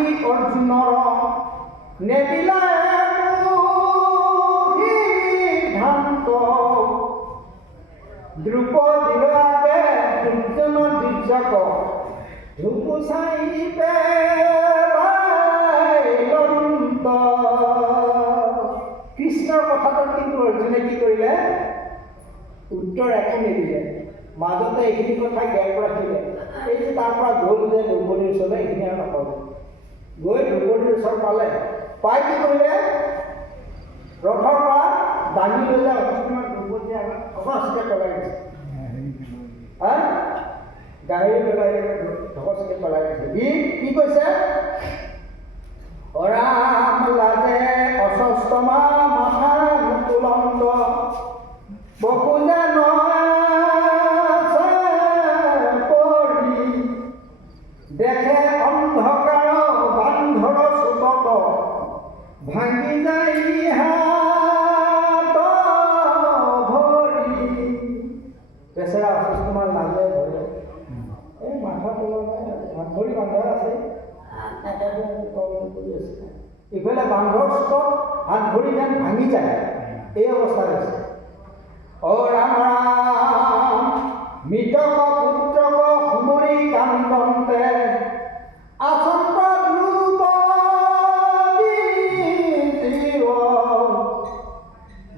আহি অৰ্জুনৰ নেদিলে সিদ্ধান্ত দ্ৰুপদীৰ আগে দুৰ্জনৰ দুৰ্যক ধুপুচাই পেলাইলন্ত। কৃষ্ণৰ কথাটো কিন্তু অৰ্জুনে কি কৰিলে? উত্তৰ একো নিদিলে, মাজতে এইখিনি কথা জ্ঞান ৰাখিলে। এই যে তাৰ পৰা গ'ল যে দ্ৰৌপদীৰ ওচৰলৈ, এইখিনি আৰু নক'লে। গৈ দ্ৰৌপদীৰ ওচৰ পালে, পাই কি কৰিলে? ৰথৰ পৰা দাঙি লৈ যায় অৰ্জুনৰ দ্ৰৌপদীৰ আগত ধকচকৈ পেলাই দিছে। গাড়ী পেলাই ধকচকৈ পেলাই দিছে। কি কৈছে? অৰাম লাজে অস্বস্থমা মাথা তুলন্ত বকুজে দেখে অন্ধকাৰ বান্ধৰ চুতত ভাঙি যায় হাত ভৰি। বেচেৰা অসুস্থমান লাজে ভৰে, এই মাথা তলৰ হাত ভৰি বান্ধা আছে, ইফালে বান্ধৰ চুতত হাত ভৰি যেন ভাঙি যায়, এই অৱস্থা হৈছে। অ ৰাম ৰাম মৃতক পুত্ৰক সুমৰি কান্দন্তে আচন্ত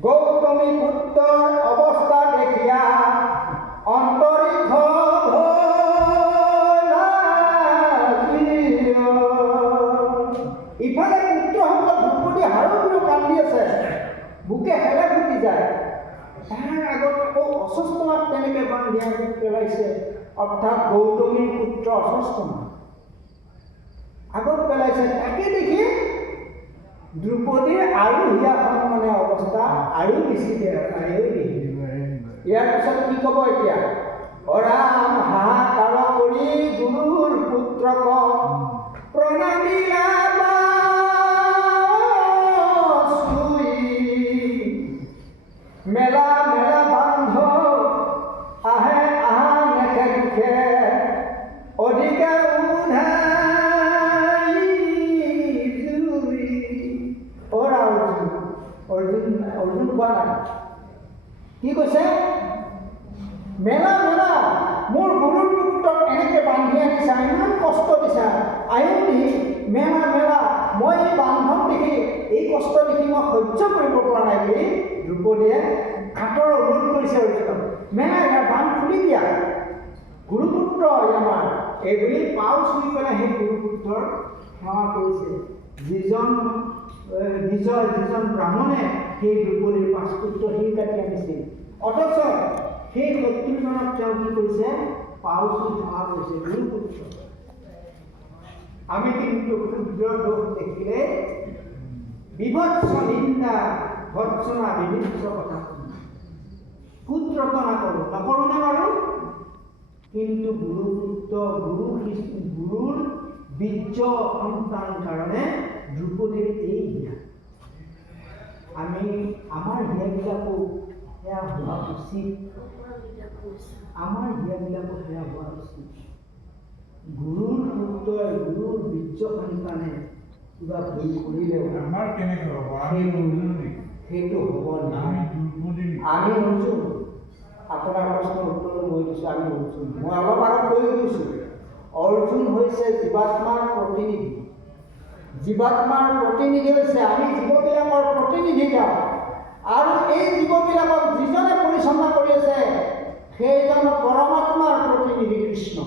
গৌতমী পুত্ৰৰ অৱস্থা দেখিয়া অন্তৰিক্ষ ইফালে পুত্ৰসকল দ্ৰৌপদী হাড়গুড়ি কান্দি আছে, বুকে হেলে ফুটি যায়। তাৰ আগত আকৌ অস্বস্থমাক তেনেকৈ বান্ধিয়া পেলাইছে, অৰ্থাৎ গৌতমীৰ পুত্ৰ অস্বস্থমা আগত পেলাইছে। তাকে দেখি দ্ৰৌপদীৰ আৰু হিয়াখন মানে অৱস্থা আৰু বেছি বেয়া। ইয়াৰ পিছত কি ক'ব এতিয়া? অৰাম হাহাকাৰ কৰি গুৰুৰ পুত্ৰক প্ৰণামী মেলা মেলা বান্ধ আহে আহা নেখে দুখে অধিকে উধাই জুৰি। অৰ্জুন কোৱা নাই, কি কৈছে? মেলা মেলা মোৰ গুৰুৰ পুত্ৰক এনেকৈ বান্ধি আনিছা, ইমান কষ্ট দিছা, আয়ুধি মেলা মেলা মই এই বান্ধন দেখি, এই কষ্ট দেখি মই সহ্য কৰিব পৰা নাই বুলি দ্ৰৌপদীয়ে ঘাটৰ অনুৰোধ কৰিছে অৰ্জুনক। মেলা ইয়াৰ বান্ধ খুলি দিয়া, গুৰুপুত্ৰ আমাৰ এই বুলি পাও চুই পেলাই সেই গুৰুপুত্ৰৰ সেৱা কৰিছে। যিজন ব্ৰাহ্মণে সেই দ্ৰৌপদীৰ 5 পুত্ৰ শিৰ কাটি আনিছিল, অথচ সেই শত্ৰুজনক তেওঁ কি কৰিছে? পাও চুই সেৱা কৰিছে, গুৰুপুত্ৰ। আমি কিন্তু ক্ষুদ্ৰ দোষ দেখিলে বিভৎস নিন্দা ভৎসনা বিভৎস কথা পুত ৰচনা কৰোঁ, নকৰোঁনে বাৰু? কিন্তু গুৰুপুত্ৰ গুৰুৰ বীৰ্য সন্তান কাৰণে দ্ৰৌপদীৰ এই হিয়া। আমি আমাৰ হিয়াবিলাকো সেয়া হোৱা উচিত, আমাৰ হিয়াবিলাকো সেয়া হোৱা উচিত। গুৰুৰ পুত্ৰই গুৰুৰ বীৰ্য সন্তানে কিবা ভুল কৰিলেও আমাৰ কেনেকৈ হ'ব? সেইটো হ'ব নাই। আমি অৰ্জুন, আপোনাৰ প্ৰশ্নৰ উত্তৰ মই দিছোঁ, আমি অৰ্জুন। মই অলপ আগত কৈ গৈছোঁ, অৰ্জুন হৈছে জীৱাত্মাৰ প্ৰতিনিধি। জীৱাত্মাৰ প্ৰতিনিধি হৈছে আমি জীৱবিলাকৰ প্ৰতিনিধি যাওঁ, আৰু এই জীৱবিলাকক যিজনে পৰিচালনা কৰি আছে সেইজন পৰমাত্মাৰ প্ৰতিনিধি কৃষ্ণ।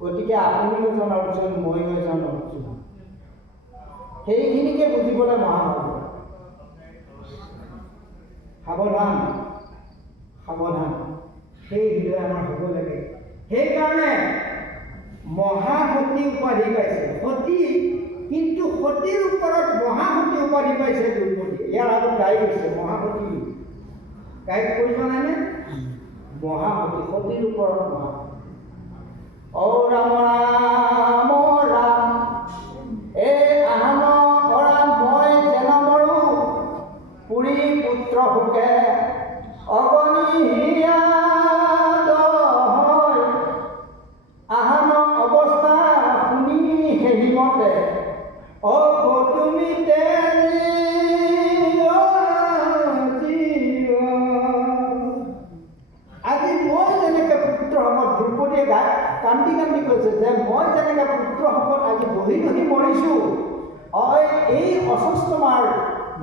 গতিকে আপুনিও এজন অৰ্জুন, ময়ো এজন অৰ্জুন। সেইখিনিকে বুজিবলৈ মহাভাৰত। সাৱধান সাৱধান, সেই হৃদয় আমাৰ হ'ব লাগে। সেইকাৰণে মহাসতী উপাধি পাইছে সতী, কিন্তু সতীৰ ওপৰত মহাসতী উপাধি পাইছে দ্ৰৌপদী। ইয়াৰ আগত গাই গৈছে মহাসতী, গাই কৈ জানানে? মহাসতী, সতীৰ ওপৰত মহাসতী। ঔ ৰাম ৰাম ৰাম এ আহন ৰাম মই যেন মৰো পুৰী পুত্ৰ সুখে অগণিয়া আহন অৱস্থা শুনি কওঁতে গৌতমী আজি মই যেনেকৈ পুত্ৰসকল দ্ৰৌপদীয়ে কান্দি কান্দি কৈছে যে মই যেনেকৈ পুত্ৰসকল আজি বহি বহি মৰিছোঁ, এই অশ্বস্থামাৰ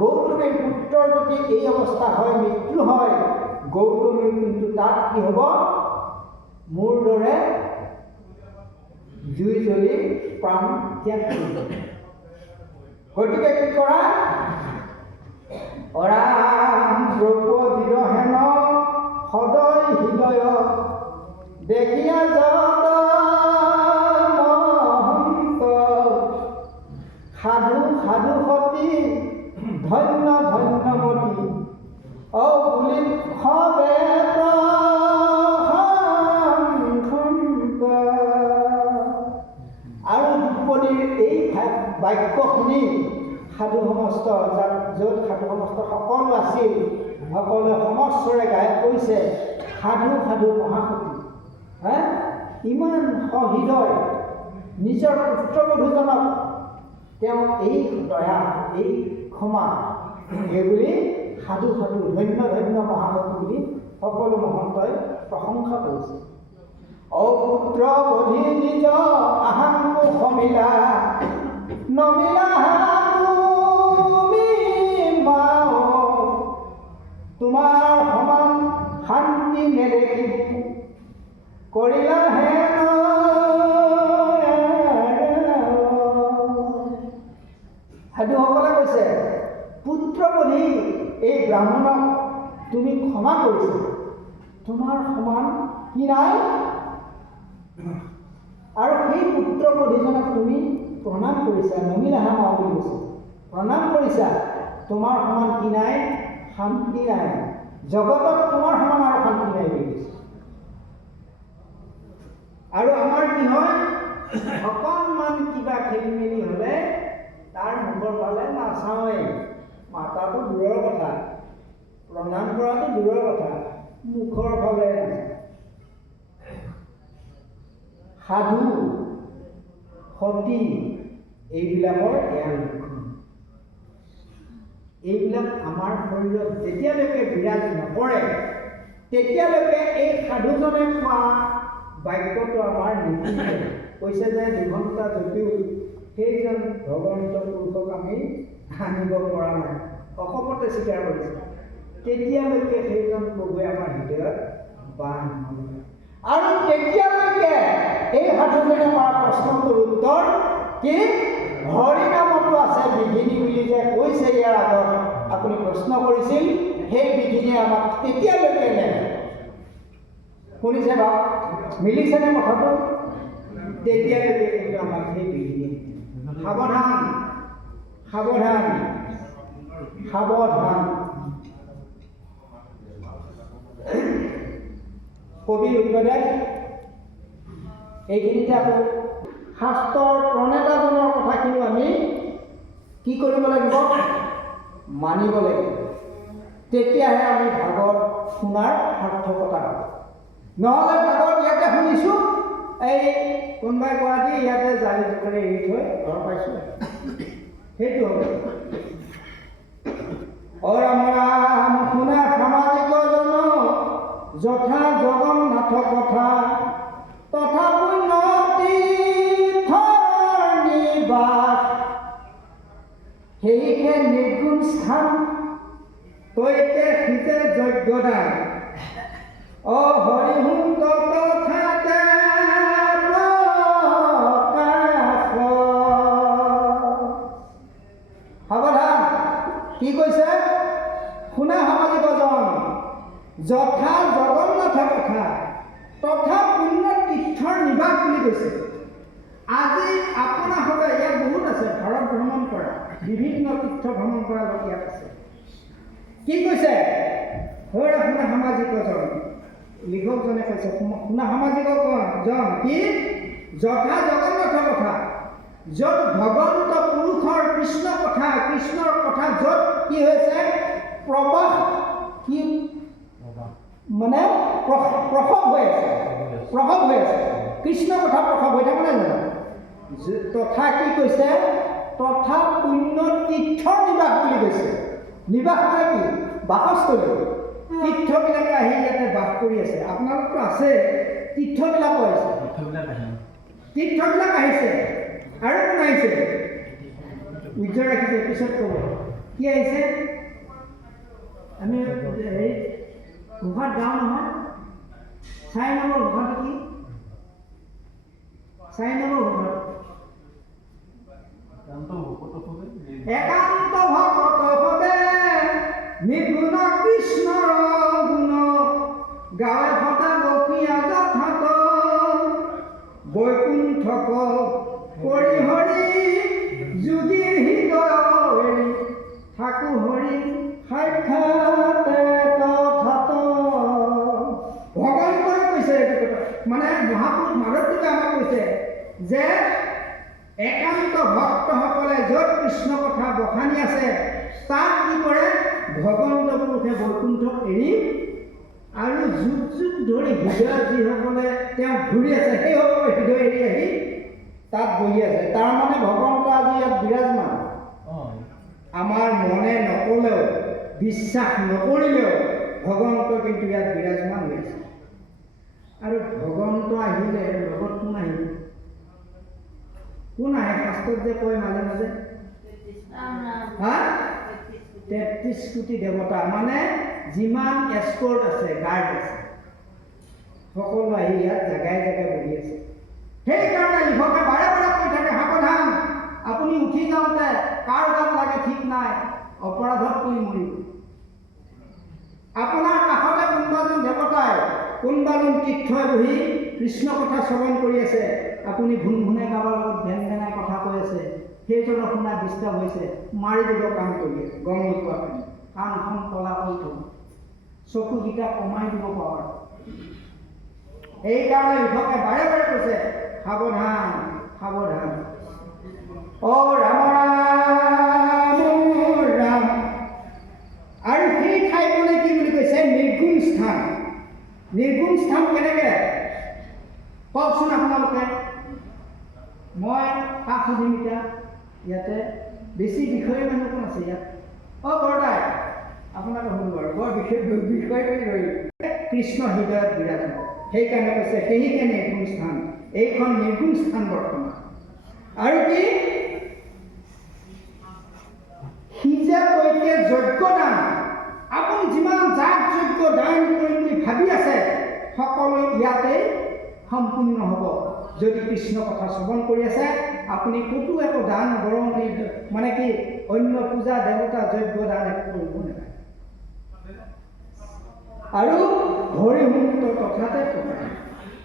গৌতমীৰ পুত্ৰৰ যদি এই অৱস্থা হয়, মৃত্যু হয়, গৌতমীৰ কিন্তু তাত কি হ'ব? মোৰ দৰে জুই জ্বলি প্ৰাণ ত্যাগ কৰিব। গতিকে কি কৰা? অৰাম দ্ৰৌপদীৰ হেন সদয় হৃদয় দেখিয়া যত মহন্ত সাধু সাধু সতী ধন্য ধন্যমতী বুলি খবে আৰু দ্ৰৌপদীৰ এই বাক্য শুনি সাধু সমস্ত য'ত সাধু সমস্ত সকলো আছিল, সকলোৱে সমস্বৰে গাই কৈছে সাধু সাধু মহাসতী। ইমান সহৃদয় নিজৰ পুত্ৰবধূজনক তেওঁ এই দয়া, এই ক্ষমা, এইবুলি সাধু সাধু ধন্য ধন্য মহাসতী বুলি সকলো মহন্তই প্ৰশংসা কৰিছে। পুত্ৰ বধি নিজ আহাংকু সমিলা নমিলা তোমাৰ সমান শান্তি নেদেখি কৰিলা হেন। সাধুসকলে কৈছে পুত্ৰবধি এই ব্ৰাহ্মণক তুমি ক্ষমা কৰিছা, তোমাৰ সমান কি নাই? আৰু সেই পুত্ৰবধীজনক তুমি প্ৰণাম কৰিছা, নমিলাহা মা বুলি কৈছে, প্ৰণাম কৰিছা, তোমাৰ সমান কি নাই? শান্তি নাই, জগতত তোমাৰ সমান আৰু শান্তি নাই বুলি কৈছে। আৰু আমাৰ কি হয়, অকণমান কিবা খেলি মেলি হ'লে তাৰ মুখৰ ফালে নাচাওঁৱেই। মাতাটো দূৰৰ কথা, প্ৰণাম কৰাটো দূৰৰ কথা, মুখৰ ফালে নাচাওঁ। সাধু সতী এইবিলাকৰ এয়া লক্ষণ। এইবিলাক আমাৰ শৰীৰত যেতিয়ালৈকে বিৰাজ নকৰে তেতিয়ালৈকে এই সাধুজনে কোৱা বাক্যটো আমাৰ নিশিকে। কৈছে যে দুঘণ্টা যদিও সেইজন ভগৱন্ত পুৰুষক আমি আনিব পৰা নাই, অসমতে স্বীকাৰ কৰিছে, তেতিয়ালৈকে সেইজন প্ৰভুৱে আমাৰ হৃদয়ত বাস নলয়। আৰু তেতিয়ালৈকে এই সাধুজনে কৰা প্ৰশ্নটোৰ উত্তৰ কি? হৰি নামতো আছে বিঘিনি বুলি যে কৈছে ইয়াৰ আগত আপুনি প্ৰশ্ন কৰিছিল, সেই বিঘিনি আমাক তেতিয়ালৈকে নেৰে। শুনিছে বাৰু? মিলিছেনে কথাটো? তেতিয়ালৈকে কিন্তু আমাক সেই বিঘিনি। সাৱধান সাৱধান সাৱধান। কবিৰ উপদেশ এইখিনিতে আকৌ শাস্ত্ৰৰ প্ৰণেতাজনৰ কথাখিনি আমি কি কৰিব লাগিব? মানিব লাগিব। তেতিয়াহে আমি ভাগৱত শুনাৰ সাৰ্থকতা হ'ব। নহ'লে ভাগৱত ইয়াতে শুনিছোঁ, এই কোনোবাই কোৱা দি ইয়াতে জাৰি জোকাৰি এৰি থৈ ঘৰ পাইছোঁ, সেইটো হ'ব। ৰাম ৰাম শুনা সামাজিক জন যথা জগন্নাথ কথা তথা পুণ্যতি নিবাস সেইহে নিৰ্গুণ স্থান তৈতে সিজে যজ্ঞদান হৰিহুন্ত কথাতে সাৱধান। কি কৈছে? শুনা সামাজিক জন যথা জগন্নাথ কথা তথা পুণ্য তীৰ্থৰ নিবাস বুলি কৈছে। আজি আপোনাসকলে ইয়াত বহুত আছে, ভাৰত ভ্ৰমণ কৰা, বিভিন্ন তীৰ্থ ভ্ৰমণ কৰা লোক ইয়াত আছে। কি কৈছে? শুনা সামাজিক জন, লিখকজনে কৈছে শুনা সামাজিক জন কি? যথা জগন্নাথ কথা, য'ত ভগৱন্ত পুৰুষৰ কৃষ্ণ কথা, কৃষ্ণৰ কথা য'ত কি হৈছে প্ৰবাহ, কি মানে প্ৰসৱ হৈ আছে, প্ৰসৱ হৈ আছে। কৃষ্ণ কথা প্ৰসৱ হৈ থাকে নাই জানো? তথা কি কৈছে, তথা পুণ্য তীৰ্থ নিবাস বুলি কৈছে। নিবাস মানে কি? বাসস্থলী। তীৰ্থবিলাকে আহি ইয়াতে বাস কৰি আছে। আপোনালোকতো আছে, তীৰ্থবিলাকো আহিছে, তীৰ্থবিলাক আহিছে। আৰু কোন আহিছে? উজ্জ্বল ৰাখিছে, পিছত ক'ব কি আহিছে। আমি হেৰি ঘোষাত যাওঁ নহয়, 4 নম্বৰ ঘোষাটো কি? 4 নম্বৰ ঘোষাত একান্ত ভকত হবে নিগুণ কৃষ্ণৰ গুণ, গাৱে সদা বকিয়া যথাত বৈকুণ্ঠক কৰি হৰি যোগী হৃদয় এৰি থাকো হৰি সাক্ষাৎ তথাত। ভগৱন্তই কৈছে এইটো কথা, মানে মহাপুৰুষ মাধৱদেৱে আমাক কৈছে যে একান্ত ভক্তসকলে য'ত কৃষ্ণ কথা বখানি আছে তাত কি কৰে, ভগৱন্ত পুৰুষে বৈকুণ্ঠক এৰি আৰু যুগ যুগ ধৰি হৃদয়ত যিসকলে তেওঁ ঘূৰি আছে সেইসকলে হৃদয় এৰি আহি তাত বহি আছে। তাৰমানে ভগৱন্ত আজি ইয়াত বিৰাজমান। আমাৰ মনে নকলেও, বিশ্বাস নকৰিলেও ভগৱন্ত কিন্তু ইয়াত বিৰাজমান হৈ আছে। আৰু ভগৱন্ত আহিলে লগত কোন আহিব? কোন আহে? শাস্ত্ৰত যে কয় মাজে মাজে 33 কোটি দেৱতা, মানে যিমান এস্কৰ্ট আছে, গাৰ্ড আছে, সকলো আহি ইয়াত জেগাই জেগাই বহি আছে। সেইকাৰণে লিখকে বাৰে বাৰে কৈ থাকে, সাৱধান, আপুনি উঠি যাওঁতে কাৰ গাত লাগে ঠিক নাই, অপৰাধত পৰি মৰিব। আপোনাৰ কাষতে কোনোবাজন দেৱতাই, কোনোবাজন তীৰ্থই বহি কৃষ্ণ কথা শ্ৰৱণ কৰি আছে, আপুনি ঘুণ ঘুণে কাৰোবাৰ লগত ভেন ভেনাই কথা কৈ আছে, সেইজনৰ শুনা ডিষ্টাৰ্ব হৈছে, মাৰি দিব কাম কৰি আছে, গম নোপোৱা কাৰণে কাণখন কলা কৰি থব, চকুকেইটা কমাই দিব পাৱাৰ। এইকাৰণে লিখকে বাৰে বাৰে কৈছে, সাৱধান সাৱধান। অ ৰাম ৰাম ৰাম। আৰু সেই ঠাইখনে কি বুলি কৈছে? নিৰ্গুণ স্থান। নিৰ্গুণ স্থান কেনেকৈ কওকচোন আপোনালোকে? মই কাক সুধিম এতিয়া? ইয়াতে বেছি বিষয়ে মানুহ কোন আছে ইয়াত? বৰদাই আপোনাক শুনো আৰু বৰ বিষয় বুলি ৰৈ কৃষ্ণ হৃদয়ত বিৰাজমান। সেইকাৰণে কৈছে সেইকে নিৰ্গুণ স্থান। এইখন নিৰ্গুণ স্থান বৰ্তমান। আৰু কি? সি যে কৈকে যজ্ঞ দান, আপুনি যিমান যাগ যজ্ঞ দান কৰিম বুলি ভাবি আছে সকলো ইয়াতে সম্পূৰ্ণ হ'ব যদি কৃষ্ণ কথা শ্ৰৱণ কৰি আছে। আপুনি ক'তো একো দান বৰঙণি, মানে কি অন্য পূজা দেৱতা যজ্ঞ দান একো কৰিব নালাগে। আৰু হৰিভক্ত কথাতে প্ৰকাশ।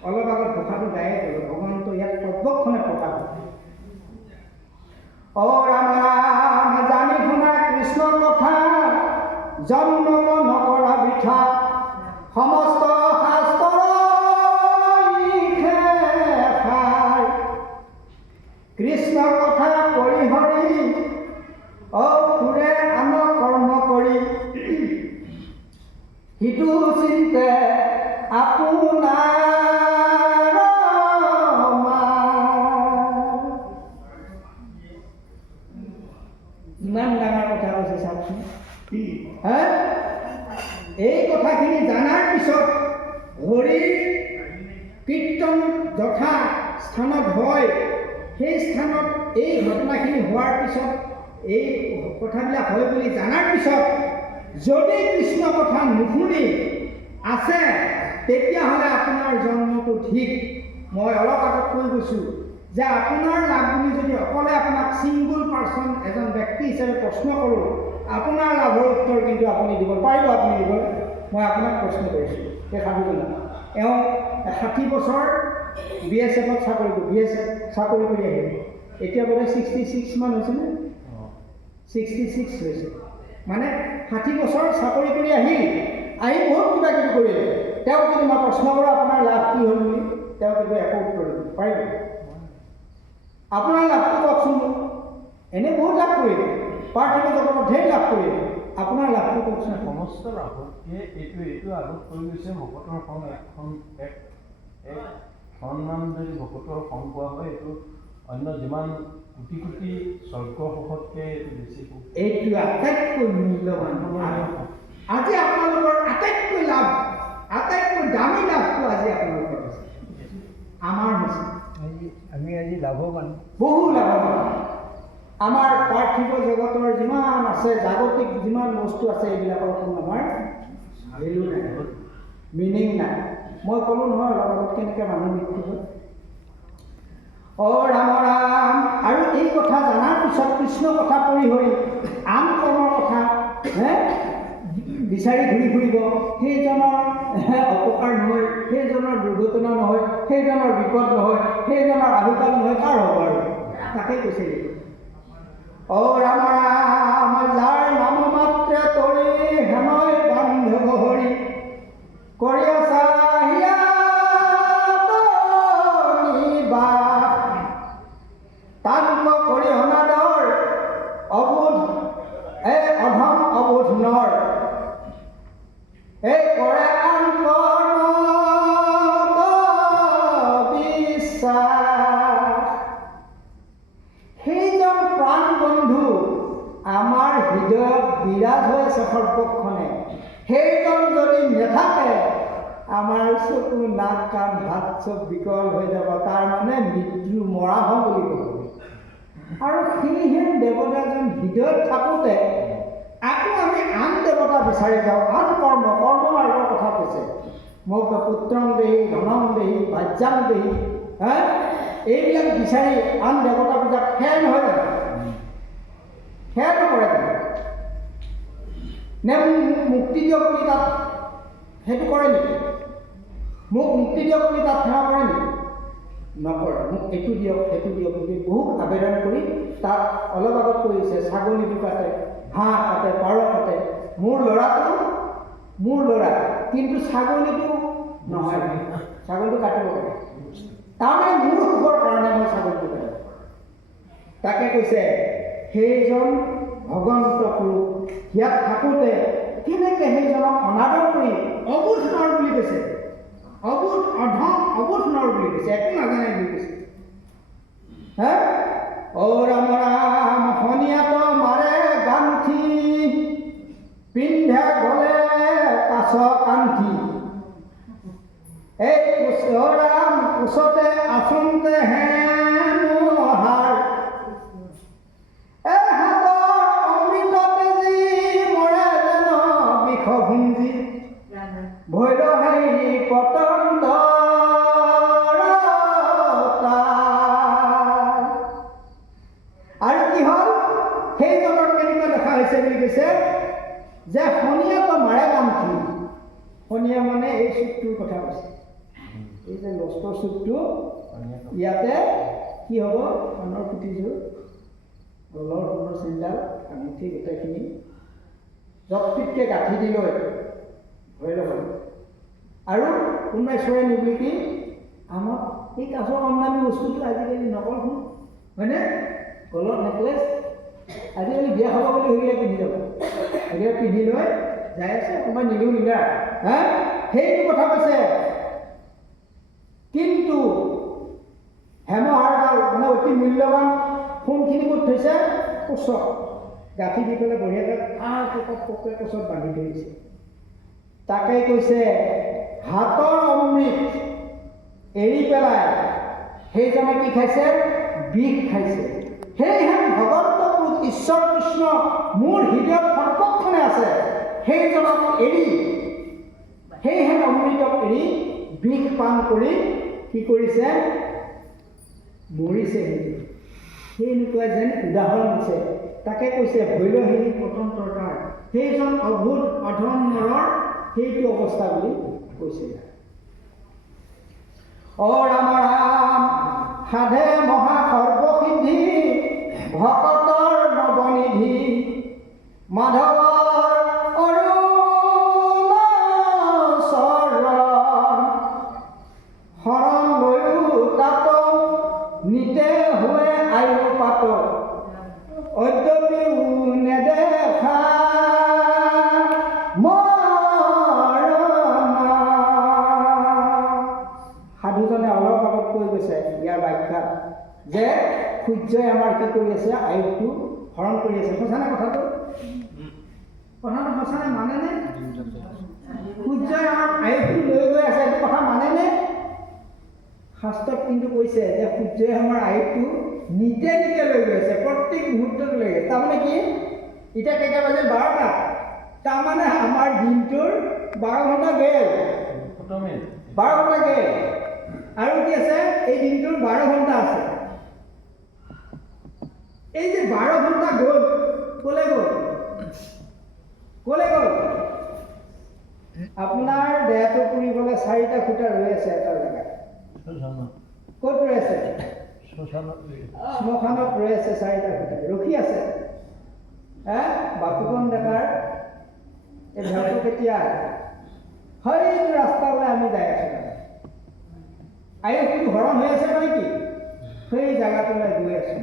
অলপ আগত কথাটো গায়ে গ'লো, ভগৱন্ত ইয়াত সৰ্বক্ষণে প্ৰকাশ। অ ৰাম ৰাম জানি শুনা কৃষ্ণ কথা, জন্ম নকৰা বৃথা, সমস্ত শাস্ত্ৰ কৃষ্ণ কথা কৰি হৰি ফুৰে আন কৰ্ম কৰি, সিটো চিন্তে আপোনাৰ ইমান ডাঙৰ কথা কৈছে চাওকচোন। এই কথাখিনি জনাৰ পিছত হৰিৰ কীৰ্তন যথা স্থানত হয়, সেই স্থানত এই ঘটনাখিনি হোৱাৰ পিছত, এই কথাবিলাক হয় বুলি জনাৰ পিছত যদি কৃষ্ণ কথা নুশুনি আছে তেতিয়াহ'লে আপোনাৰ জন্মটো ঠিক। মই অলপ আগত কৈ গৈছোঁ যে আপোনাৰ লাভ বুলি যদি অকলে আপোনাক ছিংগুল পাৰ্চন এজন ব্যক্তি হিচাপে প্ৰশ্ন কৰোঁ, আপোনাৰ লাভৰ উত্তৰ কিন্তু আপুনি দিব পাৰিব। আপুনি দিব, মই আপোনাক প্ৰশ্ন কৰিছোঁ। সেই সাধুজনা এওঁ 60 বছৰ BSF চাকৰি কৰি, BSF চাকৰি কৰি আহিব। এতিয়া বোলে 66 মান হৈছেনে? 66 হৈছে। মানে 60 বছৰ চাকৰি কৰি আহি বহুত কিবা কিবি কৰিলে। তেওঁক যদি মই প্ৰশ্ন কৰোঁ আপোনাৰ লাভ কি হ'ল বুলি, তেওঁ কিন্তু একো উত্তৰ দিব পাৰিব? আপোনাৰ লাভটো কওকচোন মোক। এনে বহুত লাভ কৰিলে, পাৰ্থিৱ জগতত ঢেৰ লাভ কৰিলে, আপোনাৰ লাভটো কওকচোন। সমস্ত লাভতকৈ এইটো আগত কৈ গৈছে, ভকতৰ সং এক সন্মান যদি ভকতৰ সং পোৱা হয়, এইটো অন্য যিমান কোটি কোটি স্বৰ্গ সুখতকৈ এইটো বেছি সুখ। এইটো আটাইতকৈ মূল্যৱান। আজি আপোনালোকৰ আটাইতকৈ লাভ, আটাইতকৈ দামী লাভটো আজি আপোনালোকৰ আছে, আমাৰ হৈছে। আমি আজি লাভৱান, বহু লাভৱান। আমাৰ পাৰ্থিৱ জগতৰ যিমান আছে, জাগতিক যিমান বস্তু আছে, এইবিলাকৰ কোনো আমাৰ ভেলু নাই, মিনিং নাই। মই ক'লোঁ নহয় অলপ আগত কেনেকৈ মানুহ মৃত্যু হয়। ৰাম ৰাম। আৰু এই কথা জনাৰ পিছত কৃষ্ণ কথা পঢ়ি হৈ আন কৰ্মৰ কথা বিচাৰি ঘূৰি ফুৰিব, সেইজনৰ অপকাৰ নহয়, সেইজনৰ দুৰ্ঘটনা নহয়, সেইজনৰ বিপদ নহয়, সেইজনৰ আহুকাল নহয়, কাৰ হ'ব আৰু? তাকে কৈছে ৰাম ৰাম। যাৰ নাম মাত্ৰে তৰি হেনয় বান্ধৱ হৰি কৰি আছা তাংক কৰি অনাদৰ অবোধ অধম অবোধ নৰ কৰে আন বিশ্বাস। সেইজন প্ৰাণ বন্ধু আমাৰ হৃদয়ত বিৰাজ হৈ আছে সৰ্বক্ষণে, সেইজন যদি নাথাকে আমাৰ চকু নাক কাণ হাত চব বিকল হৈ যাব, তাৰ মানে মৃত্যু মৰা হয় বুলি ক'ব। আৰু সেইহেন দেৱতাজন হৃদয়ত থাকোঁতে আকৌ আমি আন দেৱতা বিচাৰি যাওঁ, আন কৰ্ম মাৰ্গৰ কথা কৈছে। মোক পুত্ৰং দেহি ধনং দেহি ভাজ্যাং দেহি, এইবিলাক বিচাৰি আন দেৱতা পূজা খেৰ নহয় জানো? খেৰ নকৰে জানো? নে মোক মুক্তি দিয়ক বুলি তাত সেইটো কৰে নেকি? মোক মুক্তি দিয়ক বুলি তাত সেৱা কৰে নেকি? নকৰে। মোক এইটো দিয়ক সেইটো দিয়ক বুলি বহুত আবেদন কৰি তাত অলপ আগত কৰিছে, ছাগলীটো কাটে, হাঁহ কাটে, পাৰ কাটে। মোৰ ল'ৰা কিন্তু ছাগলীটো নহয়, ছাগলীটো কাটিব পাৰে। তাৰমানে মোৰ সুখৰ কাৰণে মই ছাগলীটো কাটিব। তাকে কৈছে সেইজন ভগৱন্ত পুৰুষ ইয়াত থাকোঁতে কেনেকৈ সেইজনক অনাদৰ কৰি অবোধ নৰ বুলি কৈছে, অবোধ অধম অবোধ নৰ বুলি কৈছে, একো নাজানে বুলি কৈছে। ৰাম ৰাম। শনিয়াত মাৰে গান্থি পিন্ধে গলে কাছ কান্থি, ৰাম কোচতে আচন্তে হেনো হাৰ, হাতৰ অমৃততে যি মৰে যেন বিষভুঞ্জি, ভৈৰ হেৰি পতংগ আৰু কি হ'ল সেইজনৰ কেনেকুৱা দেখা হৈছে বুলি কৈছে যে শনিয়াত মাৰে গান্থি। শনিয়া মানে এই চুকটোৰ কথা কৈছে, এই যে লস্তৰ চুকটো, ইয়াতে কি হ'ব? কাণৰ ফুটিযোৰ, গলৰ সোণৰ চেইনডাল, আঙুঠি গোটেইখিনি জপপিতকৈ গাঁঠি দি লৈ ভৈৰৱ হ'ল। আৰু কোনোবাই চোৱাই নিবি কি আমাক এই কাছৰ কম দামী বস্তুটো আজিকালি নকল সোণ হয়নে? গলত নেকলেছ আজিকালি বিয়া খাব বুলি সেইবিলাক পিন্ধি যাব, সেইবিলাক পিন্ধি লৈ যাই আছে, কোনোবাই নিলেও নিলা সেইটো কথা কৈছে। কিন্তু হেমহাৰডাল মানে অতি মূল্যৱান সোণখিনি ক'ত থৈছে? কোচত গাঁঠি দি পেলাই বঢ়িয়াকৈ পকে কোচত বান্ধি ধৰিছে। তাকে কৈছে হাতৰ অমৃত এৰি পেলাই সেইজনে কি খাইছে? বিষ খাইছে। সেইহেন ভগৱন্ত পুৰুষ ঈশ্বৰ কৃষ্ণ মোৰ হৃদয়ত সৰ্বক্ষণে আছে, সেইজনক এৰি, সেইহেন অমৃতক এৰি বিষ পান কৰি কি কৰিছে? মৰিছে। সেইএনেকুৱা যেন উদাহৰণ দিছে। তাকে কৈছে ভৈৰহেৰি পতন্তৰ, সেইজন অভূত অধম নৰৰ সেইটো অৱস্থা বুলি কৈছে। ৰাম ৰাম। সাধে মহা সৰ্বসিদ্ধি ভকতৰ নৱনিধি, মাধৱৰ অৰুণ চৰণ, শৰণ লৈও তাত নিতে হৈ আয়ু পাত, অদ্যপিও নেদেখা সাধুজনে অলপ আগত কৈ গৈছে ইয়াৰ ব্যাখ্যা। যে সূৰ্যই আমাৰ কি কৰি আছে, আয়ুসটো হৰণ কৰি আছে। সঁচানে কথাটো? কথাটো সঁচানে? মানেনে? সূৰ্যই আমাৰ আয়ুসটো লৈ গৈ আছে, এইটো কথা মানেনে? শাস্ত্ৰত কিন্তু কৈছে যে সূৰ্যই আমাৰ আয়ুসটো নিজে নিজে লৈ গৈ আছে, প্ৰত্যেক মুহূৰ্তত লৈ গৈছে। তাৰমানে কি, এতিয়া কেইটা বাজিল? 12টা। তাৰমানে আমাৰ দিনটোৰ 12 ঘণ্টা গেল, 12 ঘণ্টা গেল। আৰু কি আছে, এই দিনটোৰ 12 ঘণ্টা আছে। এই যে 12 ঘণ্টা গ'ল, ক'লে গ'ল? ক'লে গ'ল? আপোনাৰ দেহটো পুৰিবলৈ 4টা খুঁটা ৰৈ আছে এটা জেগাত। ক'ত ৰৈ আছে? শ্মশানত ৰৈ আছে 4টা খুঁটা ৰখি আছে। বাপুকণ ডেকাৰ এই ভেলটো কেতিয়া হয়তো ৰাস্তালৈ আমি যাই আছোঁ, আয়ুসটো হৰণ হৈ আছে মানে কি, সেই জেগাটোলৈ গৈ আছোঁ।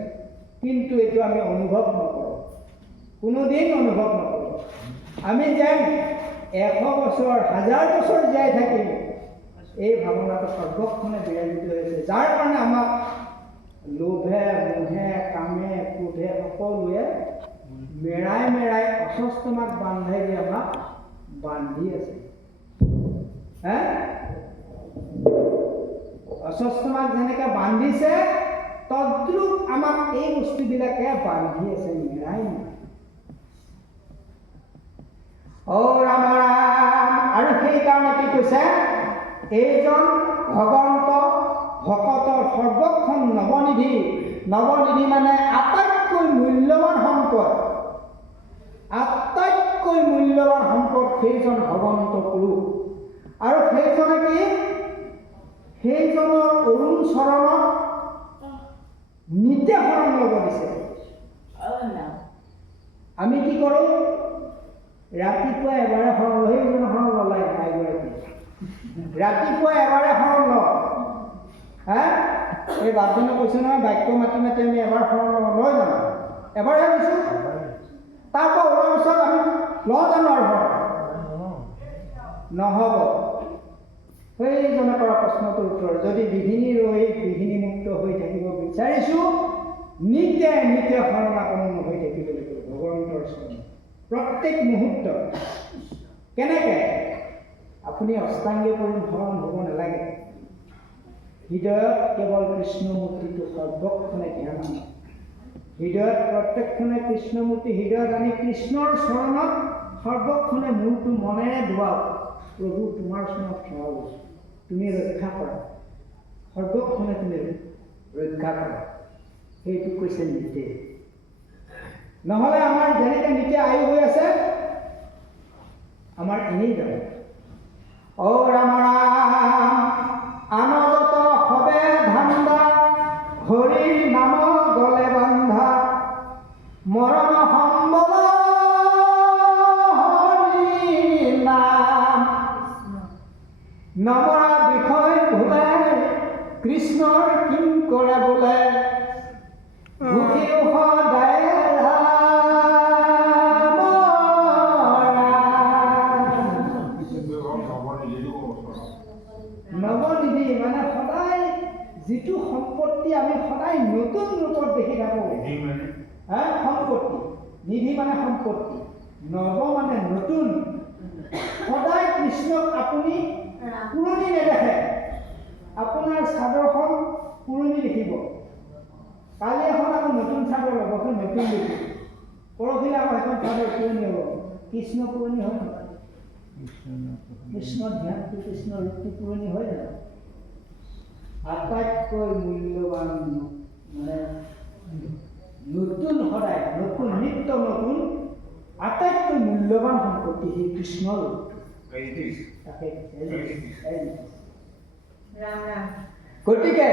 কিন্তু এইটো আমি অনুভৱ নকৰোঁ, কোনোদিন অনুভৱ নকৰোঁ। আমি যেন 100 বছৰ 1000 বছৰ জীয়াই থাকিম, এই ভাৱনাটো সৰ্বক্ষণে বিৰাজিত হৈছে। যাৰ কাৰণে আমাক লোভে মোহে কামে ক্ৰোধে সকলোৱে মেৰাই মেৰাই অস্বস্থমাক বান্ধাই দি আমাক বান্ধি আছে। অস্বস্থমাক যেনেকৈ বান্ধিছে, তদ্ৰূপ আমাক এই বস্তুবিলাকে বান্ধি আছে, মেৰাই নাই। ৰাম ৰাম। আৰু সেইকাৰণে কি কৈছে, এইজন ভগৱন্ত ভকতৰ সৰ্বক্ষণ নৱনিধি। নৱনিধি মানে আটাইতকৈ মূল্যৱান সম্পদ, আটাইতকৈ মূল্যৱান সম্পদ সেইজন ভগৱন্ত পুৰুষ। আৰু সেইজনে কি, সেইজনৰ অৰুণ চৰণত নিতে শৰণ ল'ব দিছে। আমি কি কৰোঁ, ৰাতিপুৱা এবাৰে শৰণ লওঁ, সেইজনে শৰণ ল'লাই নাইগৰাকী, ৰাতিপুৱা এবাৰে শৰণ লওঁ। এই বাপজনে কৈছে নহয়, বাক্য মাতি মাতি আমি এবাৰ শৰণ লওঁ, লয় জানো? এবাৰহে দিছোঁ। তাৰপৰা ওলোৱাৰ পিছত আমি লওঁ জানো আৰু শৰণ? নহ'ব। সেইজনে কৰা প্ৰশ্নটোৰ উত্তৰ, যদি বিঘিনি ৰৈ বিঘিনিমুক্ত হৈ থাকিব বিচাৰিছোঁ, নিতে নিতে শৰণাপন্ন হৈ থাকিব লাগিব ভগৱন্তৰ চৰণত প্ৰত্যেক মুহূৰ্ত। কেনেকৈ? আপুনি অষ্টাংগী কৰি শৰণ হ'ব নালাগে। হৃদয়ত কেৱল কৃষ্ণমূৰ্তিটো সৰ্বক্ষণে ধ্যান আনক। হৃদয়ত প্ৰত্যেকক্ষণে কৃষ্ণমূৰ্তি হৃদয়ত আনি কৃষ্ণৰ চৰণত সৰ্বক্ষণে মূৰটো মনেৰে ধোৱাওক। প্ৰভু, তোমাৰ চৰণত সেৱা লৈছোঁ, তুমি ৰক্ষা কৰা, সৰ্বক্ষণে তুমি ৰক্ষা কৰা। সেইটো কৈছে নিতে। নহ'লে আমাৰ যেনেকৈ নিতে আয়ু হৈ আছে, আমাৰ এনেই যাব। ৰাম ৰাম। আনগত হবে ধান্দা, হৰিৰ নাম গলে বান্ধা, মৰণ সম্বল হৰি নাম। নমৰা বিষয় ভোলে, কৃষ্ণৰ কিং কৰে বোলে, ভুখিও সদায় নৱনিধি মানে সদায় যিটো সম্পত্তি আমি সদায় নতুন ৰূপত দেখি থাকোঁ। সম্পত্তি, নিধি মানে সম্পত্তি, নৱ মানে নতুন। সদায় কৃষ্ণক আপুনি পুৰণি নেদেখে। আপোনাৰ চাদৰখন পুৰণি দেখিব, কালি এখন আকৌ নতুন চাদৰ ল'ব, নতুন দেখিব। পৰহিলে আকৌ এখন চাদৰ পুৰণি হ'ব। কৃষ্ণ পুৰণি হয় নহয়? কৃষ্ণৰ ধ্যানটো, কৃষ্ণৰ ৰূপটো পুৰণি হয় জানো? আটাইতকৈ মূল্যৱান মানে নতুন, সদায় নতুন, নিত্য নতুন, আটাইতকৈ মূল্যৱান সম্পত্তি সেই কৃষ্ণৰ ৰূপটো। গতিকে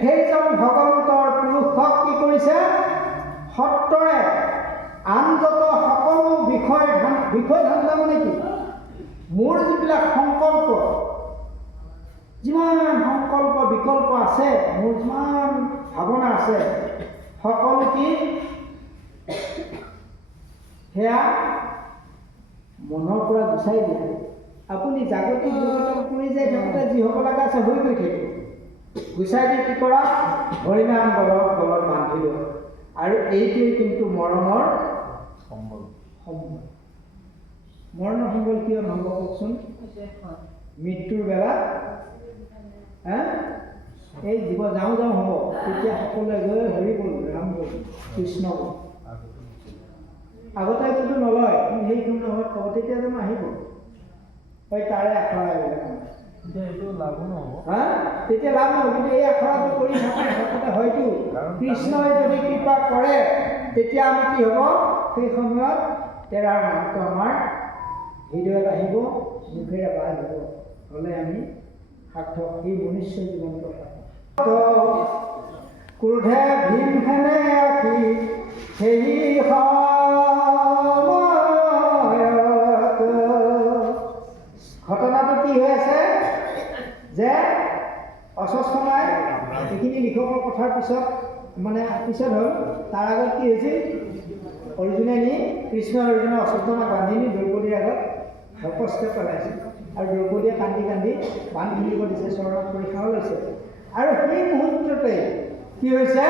সেইজন ভগৱন্তৰ পুৰুষক কি কৰিছে, সত্তৰে আনগত সকলো বিষয় ধান্দা মানে কি, মোৰ যিবিলাক সংকল্প, যিমান সংকল্প বিকল্প আছে, মোৰ যিমান ভাৱনা আছে, সকলো কি সেয়া মনৰ পৰা গুচাই দিয়ে। আপুনি জাগতিক জগতত কৰি যায় থাকোঁতে যি হ'ব লগা আছে হৈ গৈ থাকিব। গুচাই দি কি কৰা হৰিনাম গলত বান্ধিলো আৰু এইটোৱে কিন্তু মৰণৰ সম্বল সম্বল মৰণৰ সম্বল কিয় নহ'ব কওকচোন মৃত্যুৰ বেলা এই জীৱ যাওঁ হ'ব তেতিয়া সকলোৱে গৈ হৰি বল ৰাম বল কৃষ্ণ বল আগতে কিন্তু নলয় সেই সময়ত ক'ব তেতিয়া জানো আহিব তাৰে আখৰা এইবিলাক এইটো লাভো নহ'ব তেতিয়া লাভ নহ'ব কিন্তু এই আখৰাটো কৰি থাকোঁতে হয়তো কৃষ্ণই যদি কৃপা কৰে তেতিয়া আমি কি হ'ব সেই সময়ত তেৰাৰ নামটো আমাৰ হৃদয়ত আহিব মুখেৰে বাদ হ'ব হ'লে আমি সাৰ্থক সেই মনুষ্য জীৱনটো ক্ৰোধে ভীম হেনে আখি সেই ঘটনাটো কি হৈ আছে যে অস্বস্থমাই এইখিনি লিখকৰ কথাৰ পিছত হ'ল তাৰ আগত কি হৈছিল অৰ্জুনে নি কৃষ্ণ অৰ্জুনে অস্বস্থমাক বান্ধি নি দ্ৰৌপদীৰ আগত ধৰ্পস্থ পেলাইছিল আৰু দ্ৰৌপদীয়ে কান্দি কান্দি বান্ধ খুলিব দিছে চৰণত পৰীক্ষাও লৈছে আৰু সেই মুহূৰ্ততে কি হৈছে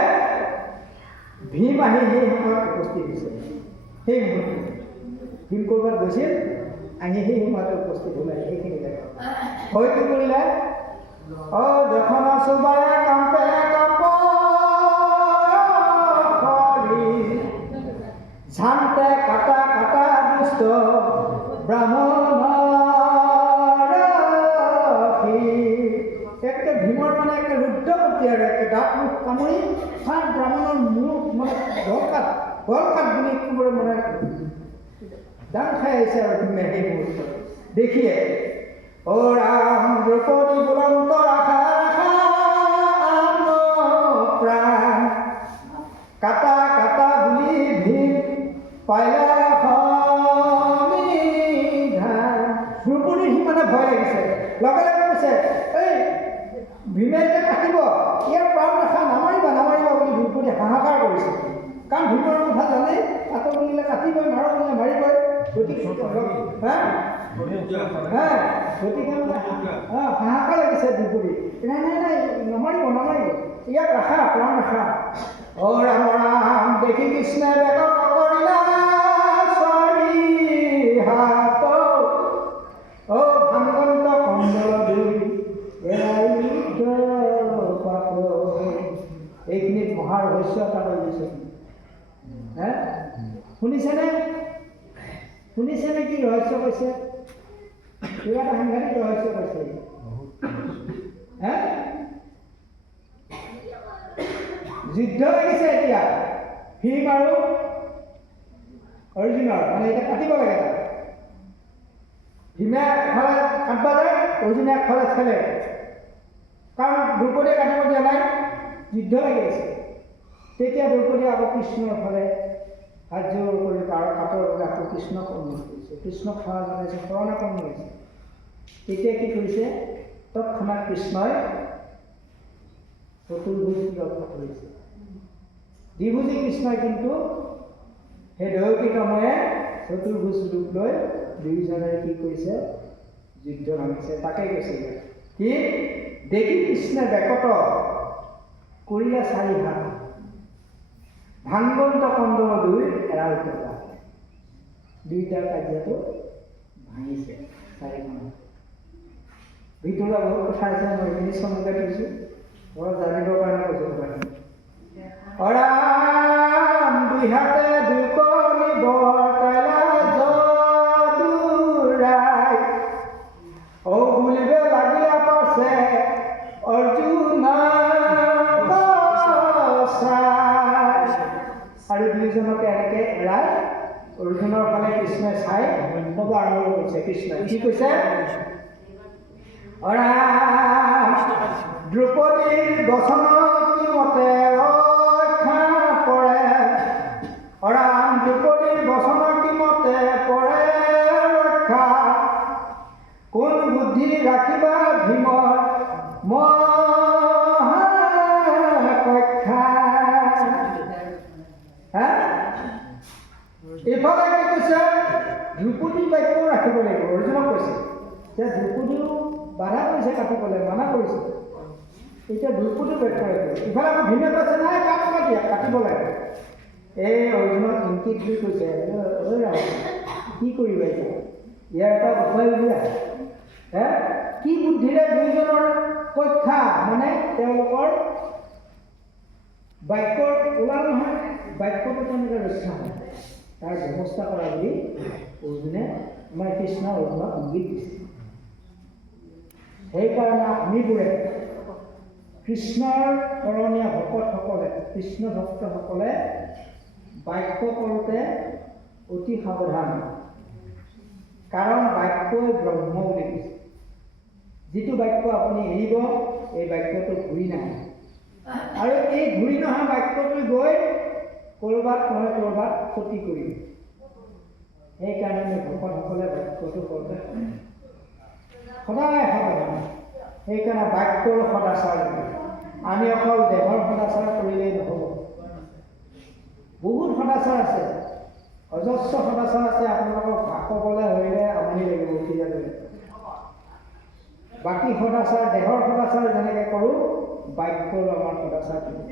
ভীম আহি সেই সময়ত উপস্থিত হৈছে সেই মুহূৰ্তত ভীম ক'ৰবাত গৈছিল আহি সেই সময়তে উপস্থিত হ'লে সেইখিনি জেগা হয়তো কৰিলে দেশনা চুবাই কাম্পে ঝান্তে কাটা কাটা দুষ্ট ব্ৰাহ্মণ একে ভীমৰ একে ৰুদ্ৰপতি আৰু একে দাঁত মুখ কামুৰি সাত ব্ৰাহ্মণৰ মুখ গলকাত বুলি একেবাৰে দাম খাই আহিছে আৰু ভীমে সেই মুহূৰ্তত দেখিয়ে ৰাম দ্ৰৌপদী বুলন্ত ৰাখা প্ৰাণ কাটা কাটা বুলি ভীম পাইলা দ্ৰৌপদীৰ সি ভয় লাগিছে লগে লগে কৈছে এই ভীমে এতিয়া কাটিব ইয়াৰ প্ৰাণ ৰখা নামাৰিবা বুলি দ্ৰৌপদী হাহাকাৰ কৰিছে কাৰণ ভীমৰ কথা জানে কাটো বুলিলে কাটিবই মাৰো বুলিলে মাৰিবই গতিকে হাহাকাৰ লাগিছে দ্ৰৌপদী নাই নামাৰিব ইয়াক ৰাখা প্ৰাণ ৰাখা ৰাম ৰাম দেখি কৃষ্ণে বেগত কৰিলা চাৰি হাত ভাংগন্ত কন্দল দুই এইখিনিত মহা ৰহস্য এটা লৈ দিছে শুনিছেনে কি ৰহস্য কৈছে কিবা এটা সাংঘাতিক ৰহস্য কৈছে যুদ্ধ লাগিছে এতিয়া ভীম আৰু অৰ্জুনৰ এতিয়া কাটিব লাগে তাক ভীমে এফালে কাটবা যায় অৰ্জুনে একফালে খেলে কাৰণ দ্ৰৌপদীয়ে কাটিব দিয়া নাই যুদ্ধ লাগি আছে তেতিয়া দ্ৰৌপদীয়ে আকৌ কৃষ্ণৰ ফালে হাত জোৰ কৰি তাৰ কাটৰ বাবে আকৌ কৃষ্ণক অনুৰোধ কৰিছে কৃষ্ণক সেৱা জনাইছে শৰণাপন্ন হৈছে তেতিয়া কি কৰিছে তৎক্ষণাৎ কৃষ্ণই চতুৰ্ভুজ লক্ষ্য কৰিছে দ্বিভুজী কৃষ্ণই কিন্তু সেই দৈৱকী তময়ে চতুৰ্ভুজ ৰূপ লৈ দুয়োজনে কি কৰিছে যুদ্ধ ভাঙিছে তাকে কৈছে কি দেখি কৃষ্ণে বেকত কৰিলে চাৰি ভাগ ভাংগন্ত কন্দল দুই এৰা উটকা দুইটাৰ কাৰ্যটো ভাঙিছে চাৰিখন ভিতৰুৱা বহুত কথা আছে মই এইখিনি চমুকে থৈছোঁ বৰ জানিবৰ কাৰণে কৈছোঁ ৰাম দুই হাতে দুই কণি বৰতালা যদুৰাই বুলিবে লাগিলা পাছে অৰ্জুন আৰু দুয়োজনকে এনেকে এৰাই অৰ্জুনৰ ফালে কৃষ্ণই চাই ক'ব আৰম্ভ কৰিছে কৃষ্ণই কি কৈছে দ্ৰৌপদীৰ বচন কি মতে ৰক্ষা পৰে দ্ৰৌপদীৰ বচন কি মতে পৰে ৰক্ষা কোন বুদ্ধি ৰাখিবা ভীমৰ এইফালে কি কৈছে দ্ৰৌপদীৰ বাক্যও ৰাখিব লাগিব অৰ্জুনক কৈছে যে দ্ৰৌপদীও বাধা কৰিছে কাটিবলৈ মানা কৰিছে এতিয়া দ্ৰুপদী ব্যাখ্যা কৰিছে। ইফালে আকৌ ভিন্ন কৈছে নাই দিয়া কাটিব লাগে। এই অৰ্জুনক ইংকিত বুলি কৈছে, ঐ ৰাম কি কৰিবা এতিয়া, ইয়াৰ এটা উপায় উলিয়া। কি বুদ্ধিৰে দুইজনৰ পক্ষা মানে তেওঁলোকৰ বাক্যৰ ওলাল নহয়, বাক্যটো তেনেকৈ ৰক্ষা হয় তাৰ ব্যৱস্থা কৰা বুলি অৰ্জুনে আমাৰ কৃষ্ণ অৰ্জুনক ইংগিত দিছে। সেইকাৰণে আমিবোৰে কৃষ্ণৰ কৰণীয় ভকতসকলে, কৃষ্ণ ভক্তসকলে বাক্য কৰোঁতে অতি সাৱধান, কাৰণ বাক্যই ব্ৰহ্ম বুলি কৈছে। যিটো বাক্য আপুনি এৰিব এই বাক্যটো ঘূৰি নাহে, আৰু এই ঘূৰি নহা বাক্যটো গৈ ক'ৰবাত নহয় ক'ৰবাত ক্ষতি কৰিব। সেইকাৰণে আমি ভকতসকলে বাক্যটো কৰোঁতে সদায় সাৱধান। সেইকাৰণে বাক্যৰ সদাচাৰ আমি অকল দেহৰ সদাচাৰ কৰিলেই নহ'ব, বহুত সদাচাৰ আছে, অজস্ৰ সদাচাৰ আছে। আপোনালোকক ভাষবলৈ হ'লে আমনি লাগিব উঠি যাবলৈ। বাকী সদাচাৰ দেহৰ সদাচাৰ যেনেকৈ কৰোঁ বাক্যৰো আমাৰ সদাচাৰ কৰোঁ।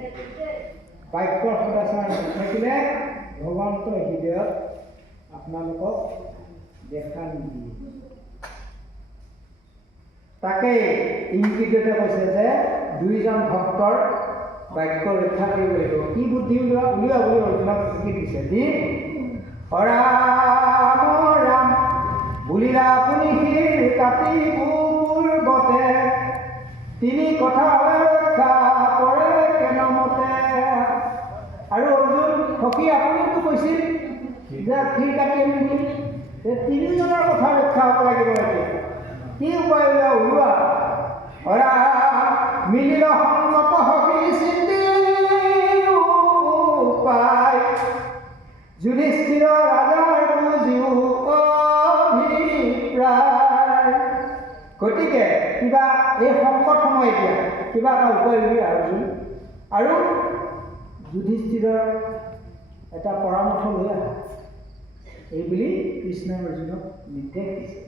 বাক্যৰ সদাচাৰ নাথাকিলে ভগৱন্ত হৃদয়ত আপোনালোকক দেখা নিদিয়ে। তাকেই ইংগিততে কৈছে যে দুইজন ভক্তৰ বাক্য ৰক্ষা কৰিব লাগিব। কি বুদ্ধি উলিওৱা বুলি অৰ্জুনক ইংগিত দিছে। দি ৰাম ৰাম বুলিলা আপুনি শিৰ কাটি পূৰ্বতে, তিনি কথা ৰক্ষা কৰে কেনমতে। আৰু অৰ্জুন সখী আপুনিতো কৈছিল যে শিৰ কাটি বুলি, তিনিজনৰ কথা ৰক্ষা হ'ব লাগিব। এতিয়া কি উপায় ওলোৱা। মিলিল সংগত সখী চিন্তি উপায়, যুধিষ্ঠিৰ ৰাজাৰ বুজিও অভিপ্ৰায়। গতিকে কিবা এই সংকট সময় এতিয়া কিবা এটা উপায় উলিওৱা অৰ্জুন, আৰু যুধিষ্ঠিৰৰ এটা পৰামৰ্শ লৈ আহা, এইবুলি কৃষ্ণই অৰ্জুনক নিৰ্দেশ দিছে।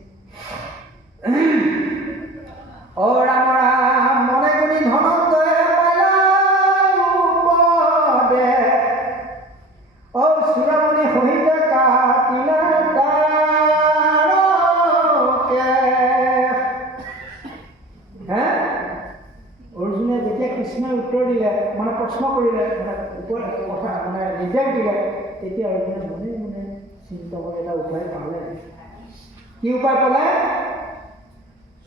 অ ৰাম ৰাম মনে গুণি ধনঞ্জয়ে পালে, অ চূড়ামণি সহিত কাটিলে তাৰকে। অৰ্জুনে যেতিয়া কৃষ্ণই উত্তৰ দিলে, মানে প্ৰশ্ন কৰিলে, কথা মানে নিৰ্দেশ দিলে, তেতিয়া অৰ্জুনে মনে মনে চিন্তা কৰি এটা উপায় পালে। কি উপায় পালে?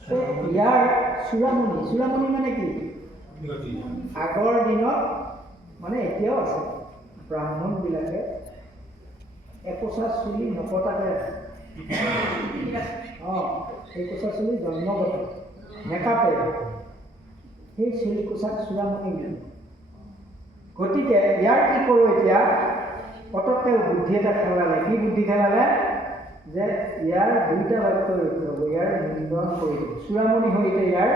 ইয়াৰ চূড়ামণি মানে কি? আগৰ দিনত মানে এতিয়াও আছে, ব্ৰাহ্মণবিলাকে একোচা চুলি নকটাকে, একোচা চুলি জন্মগত নেকাটে, সেই চুলি কোচাক চূড়ামণি বুলি। গতিকে ইয়াৰ কি কৰোঁ এতিয়া, পটককৈ বুদ্ধি এটা খেলালে। কি বুদ্ধি খেলালে? যে ইয়াৰ দুইটা বাক্য ৰক্ষা হ'ব, ইয়াৰ নিন্দন কৰিব, চূড়ামণি সহিতে ইয়াৰ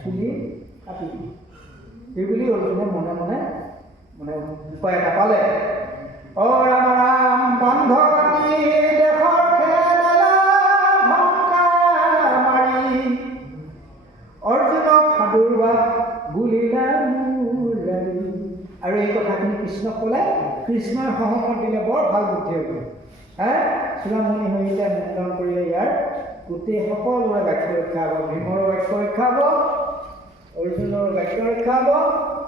চুলি কাটি দিব। সেইবুলি অৰ্জুনে মনে মনে মানে উপায় এটা পালে। অ ৰাম ৰাম বান্ধ কাটি দেশৰ খেলা ভংকা মাৰি, অৰ্জুনক সাধুৰবাদ বুলিলা মুৰাৰী। আৰু এই কথাখিনি কৃষ্ণক ক'লে, কৃষ্ণই সহমত দিলে বৰ ভাল বুদ্ধি হ'ব। চূড়ামণি সহিতে নিন্দন কৰিলে ইয়াৰ গোটেই সকলোৰে বাক্য ৰক্ষা হ'ব। ভীমৰ বাক্য ৰক্ষা হ'ব, অৰ্জুনৰ বাক্য ৰক্ষা হ'ব,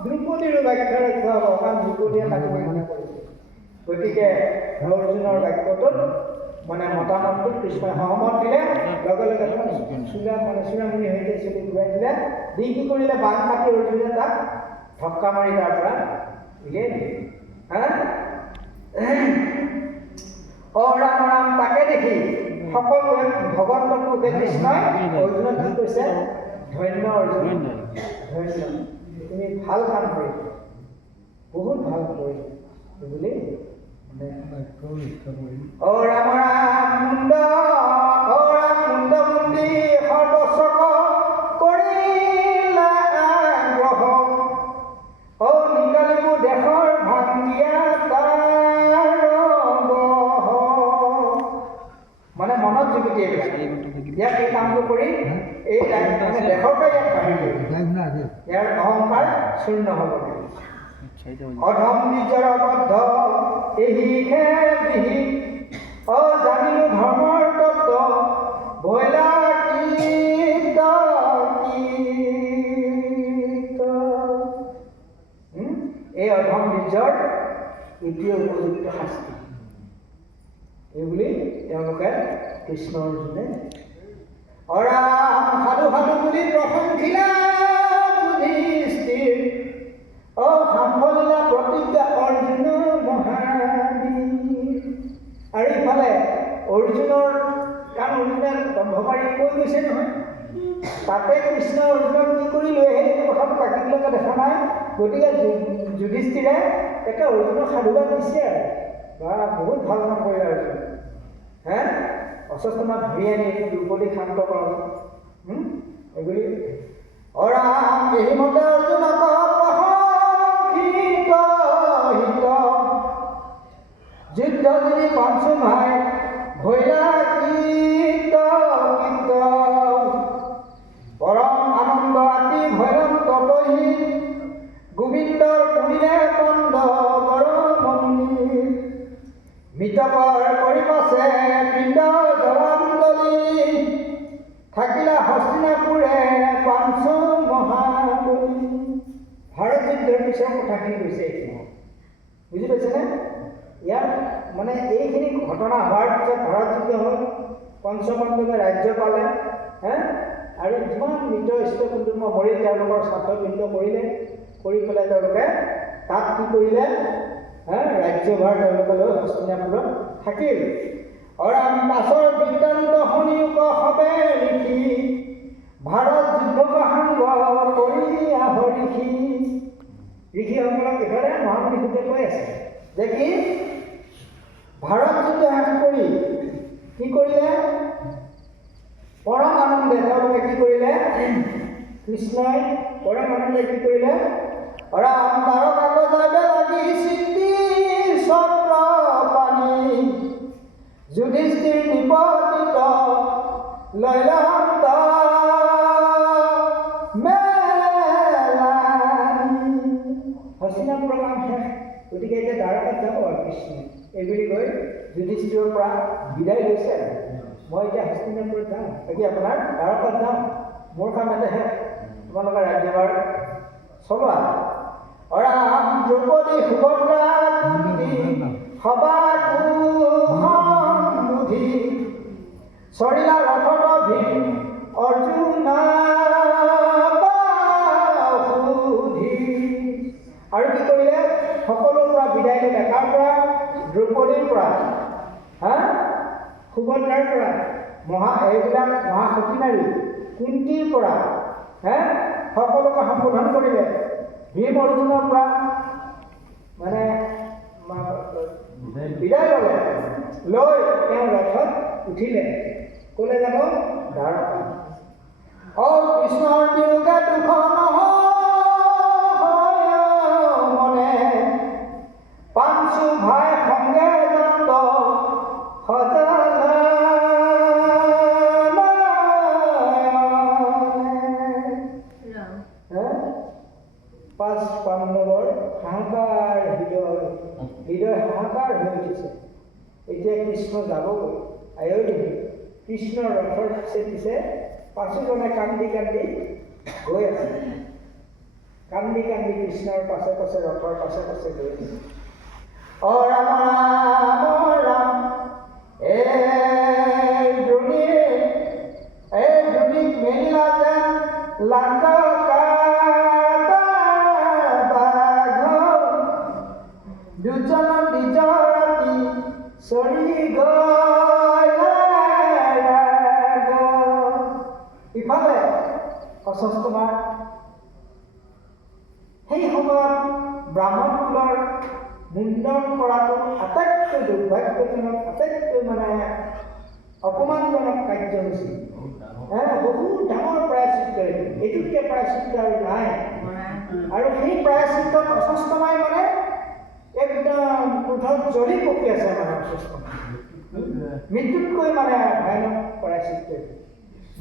দ্ৰৌপদীৰো বাক্য ৰক্ষা হ'ব, কাৰণ দ্ৰৌপদীয়ে তাক মনে কৰিছে। গতিকে অৰ্জুনৰ বাক্যটোত মানে মতামতটোত কৃষ্ণই সহমত দিলে, লগে লগে চূড়ামণি সহিতে চুলি ঘূৰাই দিলে। দি কি কৰিলে? বান্ধ কাটি অৰ্জুনে তাক ধক্কা মাৰি তাৰ পৰা উলিয়াই দিলে। অ ৰাম ৰাম তাকে দেখি সকলোৱে ভগৱন্তকে কৃষ্ণই অৰ্জুনক কি কৈছে? ধন্য অৰ্জুন, ধন্য, তুমি ভাল কাম কৰিলা, বহুত ভাল কৰিলা বুলি অ ৰাম ৰাম মুণ্ড মুণ্ডি সৰ্বস্বক কৰিলা গ্ৰহ, অ নিকালিবোৰ দেশৰ ভাঙিয়া মানে মনত যুগুতি এইবিলাক। ইয়াক এই কামটো কৰি এই দেশৰ পৰা ইয়াক বাহিৰ ইয়াৰ অহংকাৰ শূন্য হ'ব লাগে। অধম নিজৰ বদ্ধ এহিহে বিহি জানিলো ধৰ্মৰ তত্ত্ব ভৈলা কীৰ্ত এই অধম নিজৰ এতিয়া উপযুক্ত শাস্তি এইবুলি তেওঁলোকে কৃষ্ণ অৰ্জুনে অৰাম সাধু সাধু বুলি প্ৰশংসিলা যুধিষ্ঠিৰ সাম্ভলিলা প্ৰতিজ্ঞা অৰ্জুন মহাবীৰ। আৰু ইফালে অৰ্জুনৰ কাৰণ অৰ্জুনে দম্ভকাৰী কৈ গৈছে নহয়, তাতে কৃষ্ণ অৰ্জুনক কি কৰি লৈ আহে সেইটো কথাটো বাকীবিলাকে দেখা নাই। গতিকে যুধিষ্ঠিৰে একে অৰ্জুনক সাধুবাদ দিছে আৰু বা বহুত ভাল কাম কৰিলে অৰ্জুন। অস্বস্থমাক ধৰি আনি দ্ৰৌপদী শান্ত কৰাব এইবুলি অৰাম এহিমতে অৰ্জুনক প্ৰশংসিত হিত যুদ্ধ যদি পাঞ্চু ভাই ভৈলা কীৰ্ত কীৰ্ত পৰম আনন্দ আতি ভৈৰম তপহী গোবিন্দৰ পুৰিলে পণ্ড বৰমণি মৃতকৰ কৰি পাছে পিণ্ড জলাঞ্জলি থাকিলা হস্তিনাপুৰে পাঞ্চু মহাবলী। ভাৰত যুদ্ধৰ পিছৰ কথাখিনি কৈছে এইখিনি, বুজি পাইছেনে? ইয়াত মানে এইখিনি ঘটনা হোৱাৰ পিছত ভাৰত যুদ্ধ হ'ল, পঞ্চপাণ্ডৱে ৰাজ্য পালে আৰু যিমান মৃত ইষ্ট কুটুম্ব মৰিল তেওঁলোকৰ শ্ৰাদ্ধপিণ্ড কৰিলে, কৰি পেলাই তেওঁলোকে তাত কি কৰিলে ৰাজ্যভাৰ তেওঁলোকে লৈ হস্তিনাপুৰত থাকিল। অৰাম পাছৰ বৃত্তান্ত শুনিয়োক সবে লিখি ভাৰত যুদ্ধ প্ৰসংগ কৰি আহ ঋষি। ঋষিসকলক এফালে মহামুনিসুতে কৈ আছে যে কি ভাৰত যুদ্ধ শেষ কৰি কি কৰিলে পৰম আনন্দে তেওঁলোকে কি কৰিলে কৃষ্ণই পৰম আনন্দে কি কৰিলে ৰাম তাৰ কাগজে লাগি চিন্তি চক্ৰ পানী যুধিষ্ঠিৰ নিপতিত লৈলান্ত হস্তিনাপুৰৰ কাম শেষ, গতিকে এতিয়া দ্বাৰকাত যাব আৰু কৃষ্ণ এইবুলি কৈ যুধিষ্ঠিৰৰ পৰা বিদায় লৈছে। মই এতিয়া হস্তিনাপুৰত যাওঁ, বাকী আপোনাৰ দ্বাৰকাত যাওঁ, মোৰ কাম এটা শেষ, তোমালোকে ৰাজ্যভাৰ চলোৱা। অৰাম দ্ৰৌপদী সুভদ্ৰা কুন্তি সবাকুধি চৰিলা ৰথত ভীম অৰ্জুনা সুধি। আৰু কি কৰিলে সকলোৰ পৰা বিদায় ল'লে, কাৰ পৰা দ্ৰৌপদীৰ পৰা সুভদ্ৰাৰ পৰা এইবিলাক মহাসতী নাৰী কুন্তীৰ পৰা সকলোকে সম্বোধন কৰিলে। ভীম অৰ্জুনৰ পৰা মানে বিদায় ল'লে, লৈ তেওঁ ৰথত উঠিলে। ক'লে যাব দ্বাৰকা। কৃষ্ণৰ বিয়োগে দুখ নহয় মনে পাঞ্চু ভাই সংগে দণ্ড পাঁচ পাণ্ডৱৰ হাহাকাৰ হৃদয় হাহাকাৰ হৈ উঠিছে। এতিয়া কৃষ্ণ যাবগৈ আয়োধ্যা। কৃষ্ণৰ ৰথৰ পিছে পিছে পাঁচোজনে কান্দি কান্দি গৈ আছে, কান্দি কান্দি কৃষ্ণৰ পাছে পাছে ৰথৰ পাছে পাছে গৈ আছে। ৰাম ৰাম ৰাম দ্ৰোণীক মেলিলা যেন লাংকা দুজন নিজ ৰাতি চৰি ইফালে অস্বস্থমাৰ সেই সময়ত ব্ৰাহ্মণ কুলৰ মুণ্ডন কৰাটো আটাইতকৈ দুৰ্ভাগ্যজনক, আটাইতকৈ মানে অপমানজনক কাৰ্যসূচী। বহুত ডাঙৰ প্ৰায়শ্চিত্ত, এইটোতকৈ প্ৰায়শ্চিত্ত আৰু নাই। আৰু সেই প্ৰায়শ্চিত্তত অস্বস্থমাই মানে একদম ক্ৰোধত জ্বলি পকি আছে, মানে অস্বস্থমাই মৃত্যুতকৈ মানে ভয়ানক প্ৰায়শ্চিত্ত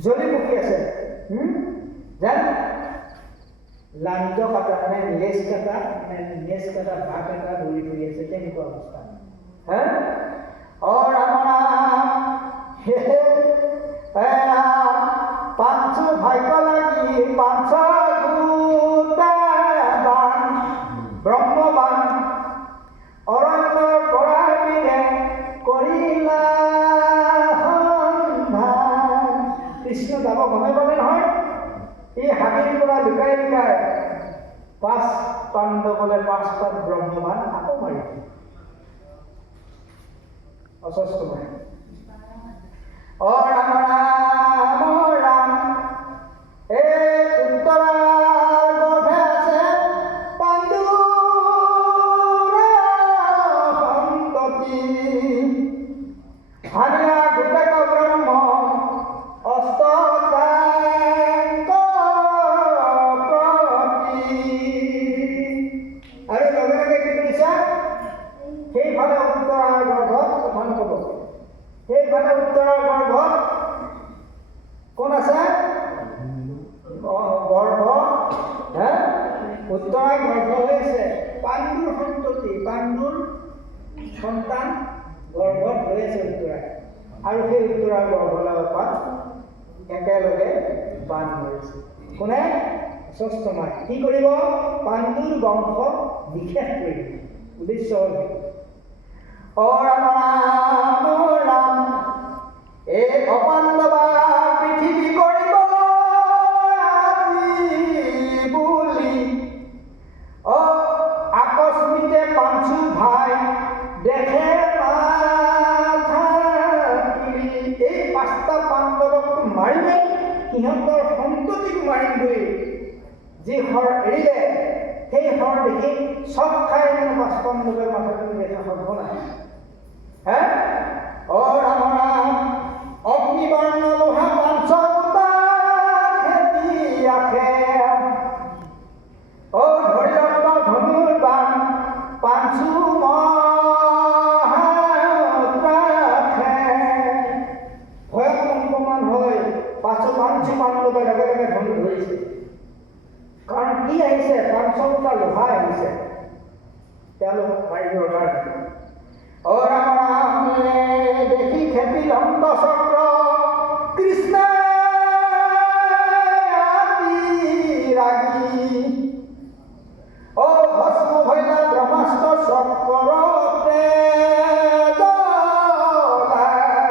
জ্বলি পকি আছে। যেন লাঞ্জ কাটা মানে নেজ কাটা ভাগ এটা ধৰি ধৰি আছে তেনেকুৱা অৱস্থা হা ৰাম ৰাম পাঁচু ভাগ্য লাগি পাঁচ বান ব্ৰহ্মবান অৰণ্যৰ পৰা বিনে কৰিলা সন্ধান কৃষ্ণ যাব গমে গমে নহয় এই হাবিৰ পৰা লুকাই লুকাই পাঁচ পাণ্ডৱলে পাঁচপাত ব্ৰহ্মবান আকৌ মাৰিব অস্বস্থ মাৰি ৰাম ৰাম ৰাম উত্তৰা গৰ্ভে আছে পাণ্ডুৰ সন্ততি হানিয়া গোটেক ব্ৰহ্ম অষ্টদাঙ্ক প্ৰতি আৰু লগে লগে কি কৰিছা সেইফালে উত্তৰাৰ গৰ্ভত কথা নক'ব সেইফালে উত্তৰাৰ গৰ্ভত কোন আছে গৰ্ভ উত্তৰাৰ গৰ্ভ হৈ আছে পাণ্ডুৰ সন্ততি পাণ্ডুৰ সন্তান গৰ্ভত হৈ আছে উত্তৰাই আৰু সেই উত্তৰাৰ গৰ্ভলৈ পাত একেলগে বান ধৰিছে কোনে ষষ্ঠ মাই কি কৰিব পাণ্ডুৰ বংশ নিষেধ কৰিব উদ্দেশ্য হ'ল ৰাম ৰাম ৰাম এই অপাণ্ডৱা পৃথিৱী কৰিব বুলি আকস্মিতে পাঞ্চু ভাই দেখে এই পাঁচটা পাণ্ডৱকটো মাৰিলে সিহঁতৰ সন্ততিক মাৰিমগৈ যি হৰ এৰিলে সেই হৰ দেখি চব খাই পাঁচ পাণ্ডৱে মাথাটো দেখা সৰ্বনাশ ৰাম ৰাম অগ্নিবৰ্ণ লোহা পাঞ্চগোটা খেতি ৰাখে ধৰিলন্ত ধনুৰ বাণ পাঞ্চু ভয়ত কম্পমান হৈ পাঁচু পাণ্ডৱে লগে লগে ধনু ধৰিছে কাৰণ কি আহিছে পাঞ্চগোটা লোহা আহিছে তেওঁলোকক মাৰিবৰ কাৰণে ৰাম ৰাম দেখি খেপি অন্ত চক্ৰ কৃষ্ণ ৰাগি ভস্ম ভৈলা ব্ৰহ্মাস্ত্ৰ চক্ৰতে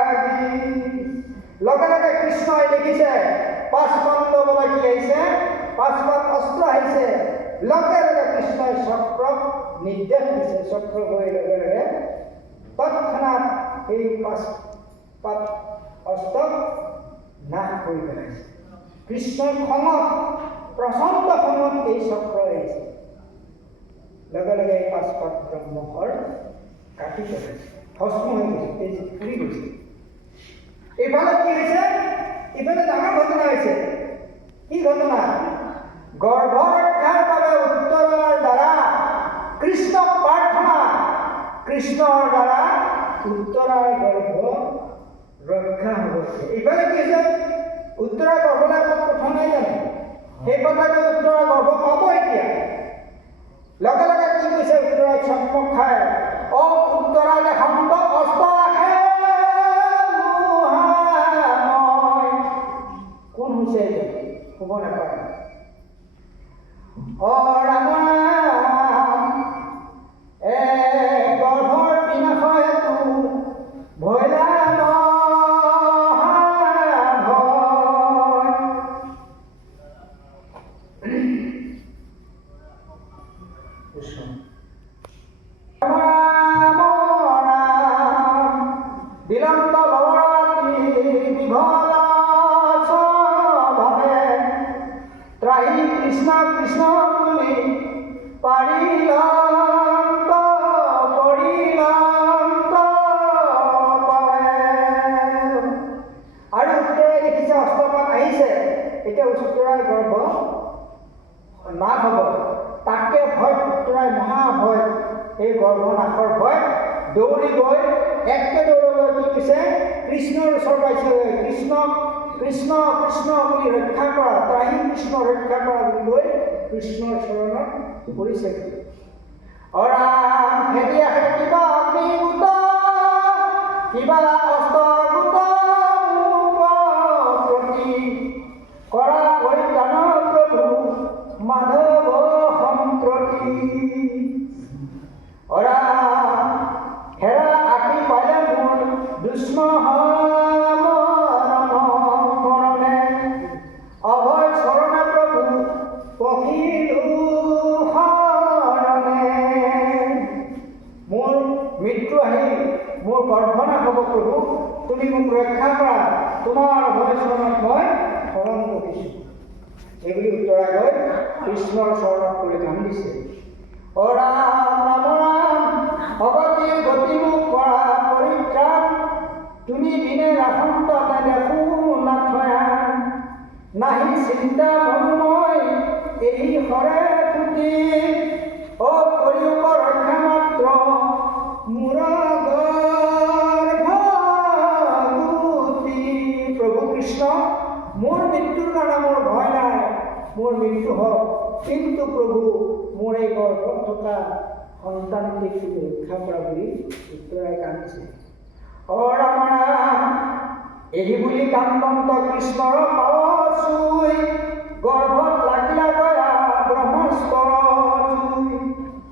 লাগি লগে লগে কৃষ্ণই দেখিছে পাঁচ পাণ্ডৱলৈ কি আহিছে পাঁচপাত অস্ত্ৰ আহিছে লগে লগে কৃষ্ণই চক্ৰক নিৰ্দেশ দিছে চক্ৰ গৈ লগে লগে তৎক্ষণাৎ এই পাঁচপাত অস্ত্ৰক নাশ কৰি পেলাইছে কৃষ্ণৰ খঙত প্ৰচণ্ড খঙত এই চক্ৰ আহিছে লগে লগে এই পাঁচপাত ব্ৰহ্মহৰ কাটি পেলাইছে ভস্ম হৈ গৈছে তেজ পুৰি গৈছে এইফালে কি হৈছে ইফালে ডাঙৰ ঘটনা হৈছে কি ঘটনা গৰ্ভ ৰক্ষাৰ বাবে উত্তৰৰ দ্বাৰা কৃষ্ণক প্ৰাৰ্থনা কৃষ্ণৰ দ্বাৰা উত্তৰাৰ গৰ্ভ ৰক্ষা হ'ব এইফালে কি হৈছে উত্তৰাৰ গৰ্ভলৈ কথা নাই জানো সেই কথাকে উত্তৰাৰ গৰ্ভ পাব এতিয়া লগে লগে কি কৈছে উত্তৰাৰ চম্পক খাই উত্তৰালে শান্ত অস্ত্ৰ ৰাখে কোন হৈছে ক'ব নাপায় ৰাম ৰাম গৰ্ভৰ বিনাশ হেতু ভৈলা বিলম্ব লৰাতি বিভল স্বভাৱে ত্ৰাহি কৃষ্ণ কৃষ্ণ বুলি পাৰিলন্ত পাৱে আৰু উত্তৰাই দেখিছে অস্ত্ৰপাত আহিছে এতিয়া উত্তৰাৰ গৰ্ভ নাশ হ'ব তাকে ভয় উত্তৰাই মহাভয় এই গৰ্ভনাশৰ ভয় দৌৰি গৈ একে দৌৰলৈ কি কৈছে কৃষ্ণৰ ওচৰ পাইছে কৃষ্ণ কৃষ্ণ কৃষ্ণ বুলি ৰক্ষা কৰা ত্ৰাহি কৃষ্ণ ৰক্ষা কৰা বুলি কৈ কৃষ্ণৰ চৰণত পৰিছে। অৰাম খেদিয়া কিবা অগ্নিগোট, কিবা অস্ত্ৰগোট প্ৰতি কৰা পৰিত্ৰাণ প্ৰভু মাধৱ সম্প্ৰতি। অৰাম হেৰা আঁকি পালে মোৰ দুষ্মৰণে, অভয় চৰণে প্ৰভু পখিলো শৰণে। মোৰ মৃত্যু আহি মোৰ গৰ্ভনাশ হ'ব প্ৰভু, তুমি মোক ৰক্ষা কৰা, তোমাৰ অভয় চৰণত মই শৰণ বহিছোঁ। এইবুলি উত্তৰা গৈ কৃষ্ণৰ চৰণত পৰি কান্দিছে। অ ৰাম ৰাম ৰাম ভগতিৰ গতি মোক কৰা পৰিত্ৰাণ, তুমি দিনে ৰাসন্ততে দেখো নাথয়ান। নাহি চিন্তা মনোময় এই হৰে পুতি, অ কৰিয়ুগ ৰক্ষা মাত্ৰ মোৰ গৰ্ভগুটি। প্ৰভু কৃষ্ণ, মোৰ মৃত্যুৰ কাৰণে মোৰ ভয় নাই, মোৰ মৃত্যু হওক, কিন্তু প্ৰভু মোৰ এই গৰ্ভত থকা সন্তানটিক ৰক্ষা কৰা বুলি উত্তৰাই কান্দিছে। অ ৰাম ৰাম এই বুলি কান্দন্ত কৃষ্ণৰ পাৱ চুই, গৰ্ভত লাগিলা গয়া ব্ৰহ্মাস্ত্ৰ জুই।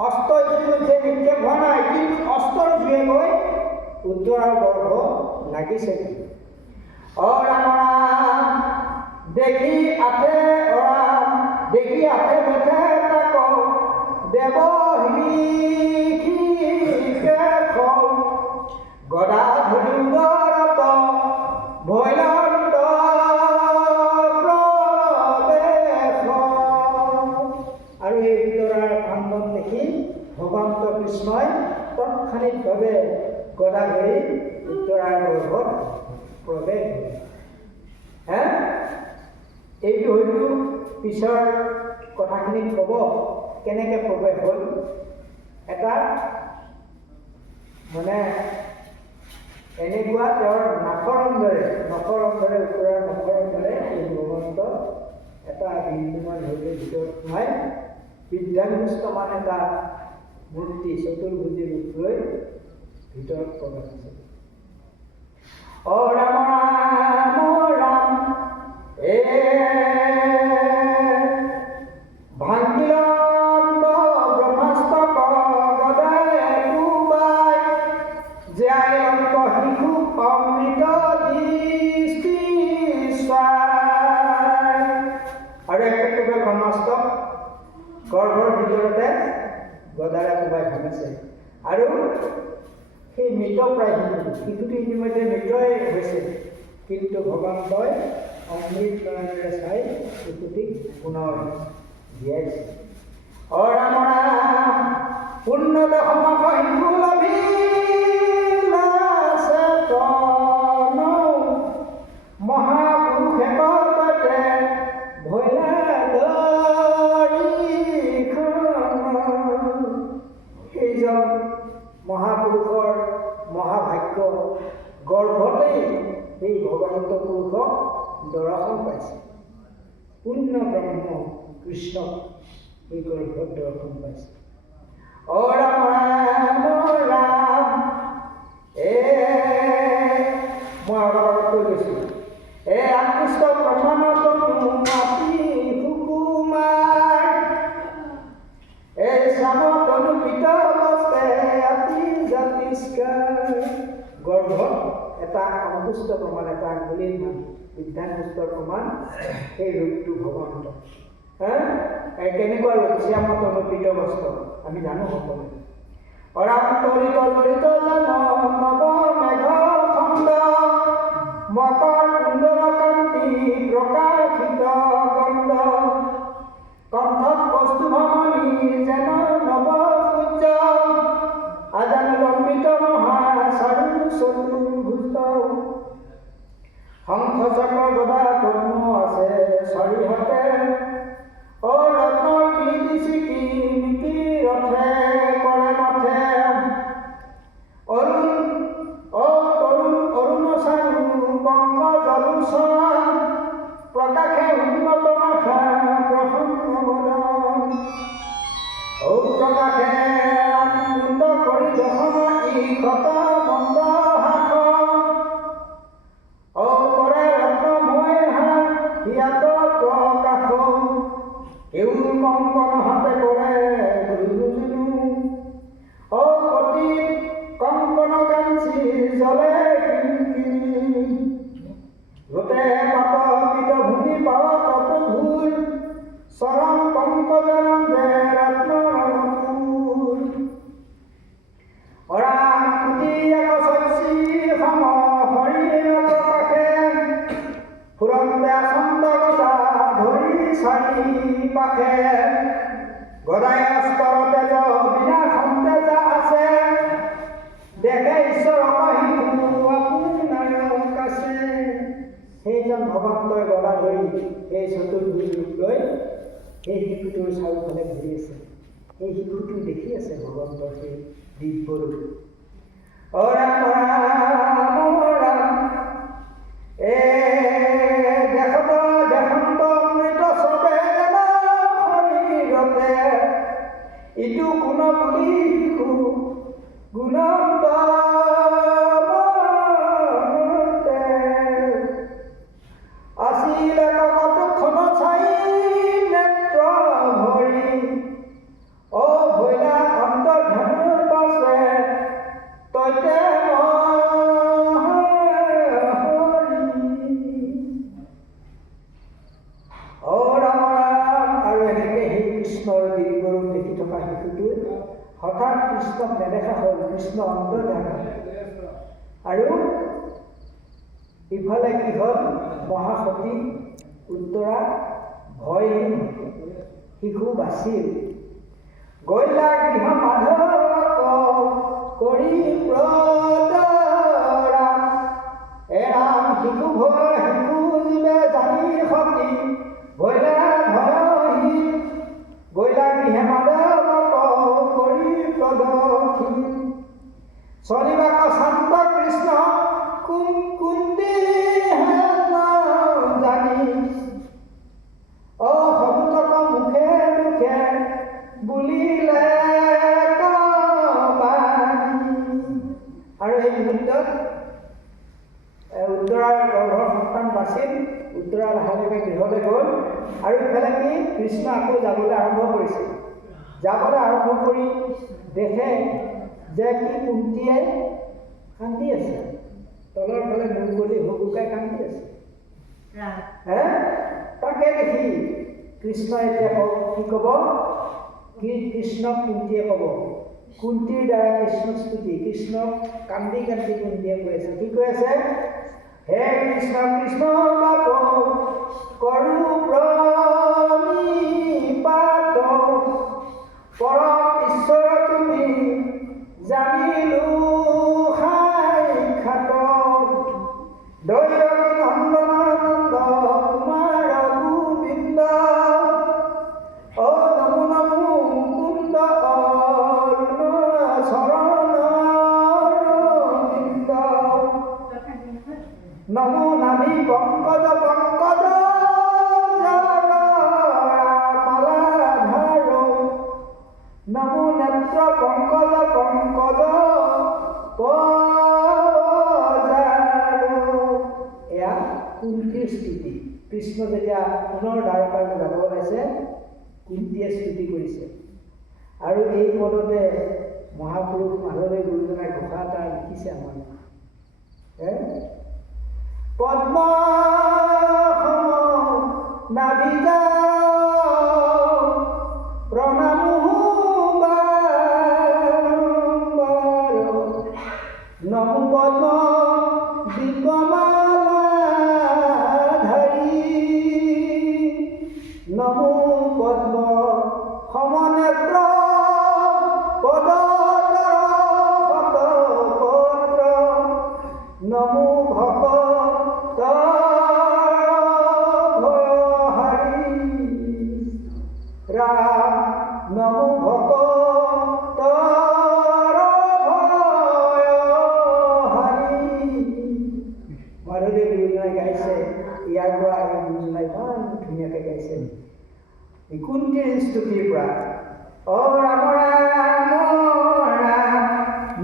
অস্ত্ৰ ইতিমধ্যে নিক্ষেপ হোৱা নাই, কিন্তু অস্ত্ৰৰ জুয়ে গৈ উত্তৰাৰ গৰ্ভ লাগিছে। অ ৰাম ৰাম দেখি আঠে ৰাম দেখি আঠে বেঠে তাক দেৱহীকে খৌ, গদা ধৰি উদৰত ভৈলন্ত প্ৰৱেশ। আৰু এই উত্তৰাৰ কান্দন দেখি ভগৱন্ত কৃষ্ণই তৎক্ষণিকভাৱে গদা ধৰি উত্তৰাৰ গৰ্ভত প্ৰৱেশ হ'ল। এইটো হয়তো পিছৰ কথাখিনিত ক'ব কেনেকৈ প্ৰৱেশ হ'ল। এটা মানে এনেকুৱা তেওঁৰ নখৰন্দৰে উত্তৰাৰ নখৰন্দৰে এই ভগৱন্ত এটা বিন্দুমান ধৰিলে ভিতৰত সোমাই বিদ্যাংগুষ্ঠমান এটা মূৰ্তি চতুৰ্ভুজী ৰূপ লৈ ভিতৰত প্ৰৱেশ হৈছে। অ ৰাম ৰাম ৰাম ভাঙ্গিলন্ত ব্ৰহ্মাস্তক গদায়ে কোবাই, জীয়াইলন্ত শিশু অমৃত দৃষ্টি চাই। আৰু একেবাৰে ব্ৰহ্মাস্তক গৰ্ভৰ ভিতৰতে গদাৰে কোবাই ভাঙিছে। আৰু সেই মৃতপ্ৰায় শিশুটি ইতিমধ্যে মৃতই হৈছে, কিন্তু ভগৱন্তই অমৃত নয়নেৰে চাই শিশুটিক পুনৰ জীয়াইছে। অ ৰাম ৰাম উন্নত সমক শিশু লভিলাছে তন, মহাপুৰুষে কতে ভৈলা দৰিখন। সেইজন মহাপুৰুষৰ মহাভাগ্য গৰ্ভতেই এই ভগৱন্ত পুৰুষক দৰ্শন পাইছে। পুণ্য ব্ৰহ্ম কৃষ্ণক এই গৰ্ভত দৰ্শন পাইছে। অ ৰাম ৰাম ৰাম মই অলপ কৈ গৈছোঁ। আকৃষ্ট ব্ৰহ্মানন্দনো মাতি সুকুমাৰ, শ্যামতনু পিত অৱস্থে অতি জাতিষ্কাৰ। গৰ্ভত এটা অংকুষ্ট প্ৰমাণ, এটা আঙুলিৰ মান বিদ্যাংগুষ্ঠৰ প্ৰমাণ, সেই ৰূপটো ভগৱন্ত। কেনেকুৱা ৰূপ? শ্যামতনু পিত বস্ত্ৰ, আমি জানো সকলোৱে। অৰান্তৰিত ললিত জান নৱ মেঘ খণ্ড, মকৰ কুণ্ডল কান্তি প্ৰকাশিত গন্ধ, কণ্ঠত কৌস্তুভমণি যেন নৱ সূৰ্য, আজান লম্বিত মহা চাৰু চতুৰ্ভুজ। শংখ চক্ৰ গদা পদ্ম আছে চাৰিহাতে, অ ৰত্নৰ কীৰ্তি চিকি নীতি ৰথে কৰে মথে। তৰুণ চাৰু পংকজ লোচন, প্ৰকাশে উন্নত ক্ষত মন্দহাস কৰে ৰত্নময় হাত হিয়াত প্ৰকাশ কেউল কংকণ হাতে কৰে গুৰুজনু পতি কংকণ কাঞ্চি জলে কিংকিণী গোটে পাত পিত ভূমি পাৱত প্ৰভুৰ চৰণ পংকজন যে ৰত্নৰূৰ অৰাম কুটি এক শস্যী সম শৰীৰ প্ৰকাশে ফুৰন্তে আচন্ত গদা ধৰি চাৰি পাশে গদাই অস্তৰ তেজ বিনাশম তেজ আছে দেখে ঈশ্বৰ আপোনাৰ আছে সেইজন ভগৱন্তই গদা ধৰি এই চতুৰ্ভুজ ৰূপ লৈ সেই শিশুটোৰ চাৰিওফালে ঘূৰি আছে সেই শিশুটো দেখি আছে ভগৱন্তৰ সেই দিব্য ৰূপ ৰাম ৰাম ৰাম দেখত দেখন্ত মৃত চবে জানা শৰীৰতে ইটো গুণ বুলি শিশু গুণন্ত আছিলে কটুখন চাই নেত্ৰ ভৰি ভৈলা অন্তৰ্ধানৰ পাছে তইতে ৰাম ৰাম আৰু এনেকৈ সেই কৃষ্ণৰ দিব্যৰূপ দেখি থকা শিশুটোৱে হঠাৎ কৃষ্ণক নেদেখা হ'ল কৃষ্ণ অন্তৰ্ধান আৰু ইফালে কি হ'ল মহাসতী উত্তৰা ভয়হীন শিশু বাচিল গৈলা গৃহ মাধৱ কৰি প্ৰদাৰাম এৰাম শিশু ভয় শিশু জীৱে জানি সতী ভৈলা ভয়হীন গৈলা গৃহ মাধৱ কৰি প্ৰদক্ষিণ চলিবাক শান্ত কৃষ্ণ কুন্তি জানি সবুতক মুখে মুখে বুলিলে আৰু এই মুহূৰ্তত উত্তৰাৰ গৰ্ভৰ সন্তান বাচিল উত্তৰা লাহে লাহে গৃহলৈ গ'ল আৰু ইফালে কি কৃষ্ণ আকৌ যাবলৈ আৰম্ভ কৰিছিল যাবলৈ আৰম্ভ কৰি দেখে যে কি কুন্তীয়ে কান্দি আছে তলৰ ফালে মূৰ কৰি হুকুকাই কান্দি আছে তাকে দেখি কৃষ্ণ এতিয়া কি ক'ব কি কৃষ্ণক কুন্তীয়ে ক'ব কুন্তীৰ দ্বাৰা কৃষ্ণ স্তুতি কৃষ্ণক কান্দি কান্দি কুন্তীয়ে কৈ আছে কি কৈ আছে হে কৃষ্ণ কৃষ্ণ বাপ কৰো প্ৰণিপাত পৰম ঈশ্বৰ তুমি জানিলো সাক্ষাৎ দৈৰকী নন্দন নন্দ কুমাৰ গোবিন্দ নমো নমো মুকুন্দ অৰুণ চৰণ অৰবিন্দ নমো নাভি পংকজ পংকজ মালাধাৰ নমো নেত্ৰ পংকজ পংকজ এয়া কুন্তীৰ স্তুতি কৃষ্ণ যেতিয়া পুনৰ দ্বাৰকালৈ যাব ওলাইছে কুন্তীয়ে স্তুতি কৰিছে আৰু এই পদতে মহাপুৰুষ মাধৱে গুৰুজনাই ঘোষা এটা লিখিছে আমাৰ পদ্ম নাভিজা প্ৰণামো নমো পদ্ম দিব্যমালা ধাৰী নমো পদ্ম সমনেত্ৰ পদপত্ৰ নমো ভকত ভয়হাৰী ৰাম নমো ভকত মাধৱদেৱ গুৰুজনাই গাইছে ইয়াৰ পৰা এই গুৰুজনাই ইমান ধুনীয়াকৈ গাইছে কুন্তীৰ স্তুতিৰ পৰা ৰাম ৰাম ৰাম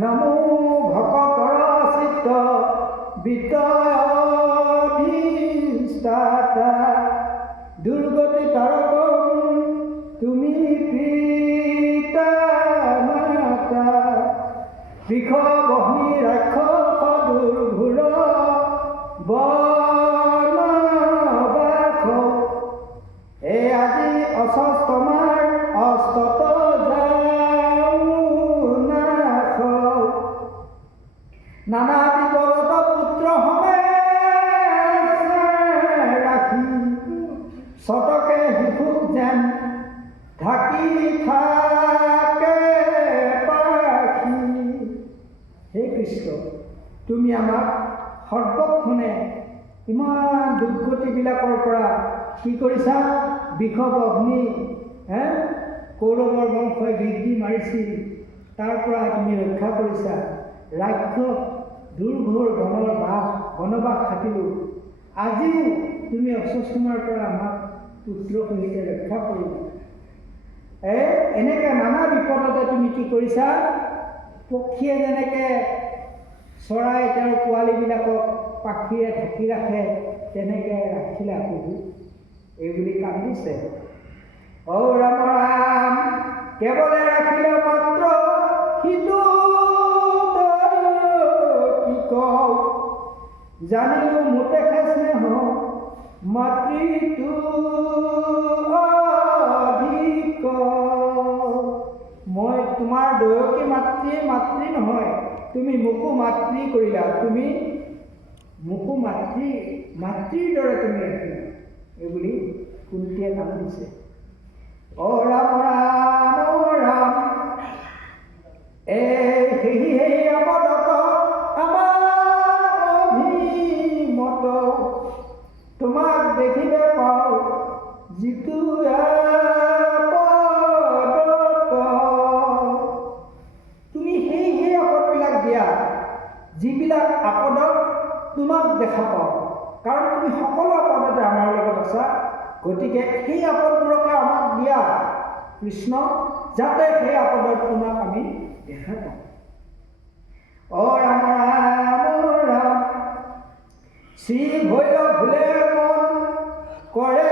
নমো বৃষ বহ্নি ৰাক্ষস দুৰ্ঘোৰ বনবাস এই আজি অস্বস্থমাৰ অস্তত যাও নাশ নানা বিপদত পুত্ৰ হমে ৰাখি সতকে শিশুক যেন ঢাকি থাকে পাখি। হে কৃষ্ণ, তুমি আমাক সৰ্বক্ষণে ইমান দুৰ্গতিবিলাকৰ পৰা কি কৰিছা? বিষব অগ্নি কৌৰৱৰ বংশই বৃদ্ধি মাৰিছিল, তাৰ পৰা তুমি ৰক্ষা কৰিছা। ৰাক্ষস দুৰ্ঘোৰ বনবাস খাটিলোঁ, আজিও তুমি অস্বস্থমাৰ পৰা আমাক পুত্ৰ সহিতে ৰক্ষা কৰিলা। এনেকৈ নানা বিপদতে তুমি কি কৰিছা? পক্ষীয়ে যেনেকৈ চৰাই তেওঁৰ পোৱালীবিলাকক পাখিৰে ঢাকি ৰাখে, তেনেকৈ ৰাখিলা প্ৰভু, এইবুলি কান্দিছে। ঔ ৰাম ৰাম কেৱলে ৰাখিলে মাত্ৰ সিটো কি কওঁ, জানিলো মোতেহে স্নেহ মাতৃটো অধিক। মই তোমাৰ দয়কী মাতৃ নহয়, তুমি মোকো মাতৃ কৰিলা, তুমি মোকো মাতৃৰ দৰে তুমি ৰাখিলা, এইবুলি কুন্তীয়ে কান্দিছে। ও ৰাম ৰাম ও ৰাম সেই আপদত আমাৰ অভিমত, তোমাক দেখিলে পাওঁ যিটো তুমি সেই আপদবিলাক দিয়া, যিবিলাক আপদত তোমাক দেখা পাওঁ, কাৰণ তুমি সকলো আপদতে আমাৰ লগত আছা। গতিকে সেই আপদবোৰকে আমাক দিয়া কৃষ্ণ, যাতে সেই আপদত তোমাক আমি দেখা পাওঁ। ও ৰাম ৰাম ও ৰাম শ্ৰী ভৈৰৱ ভুলে মন কৰে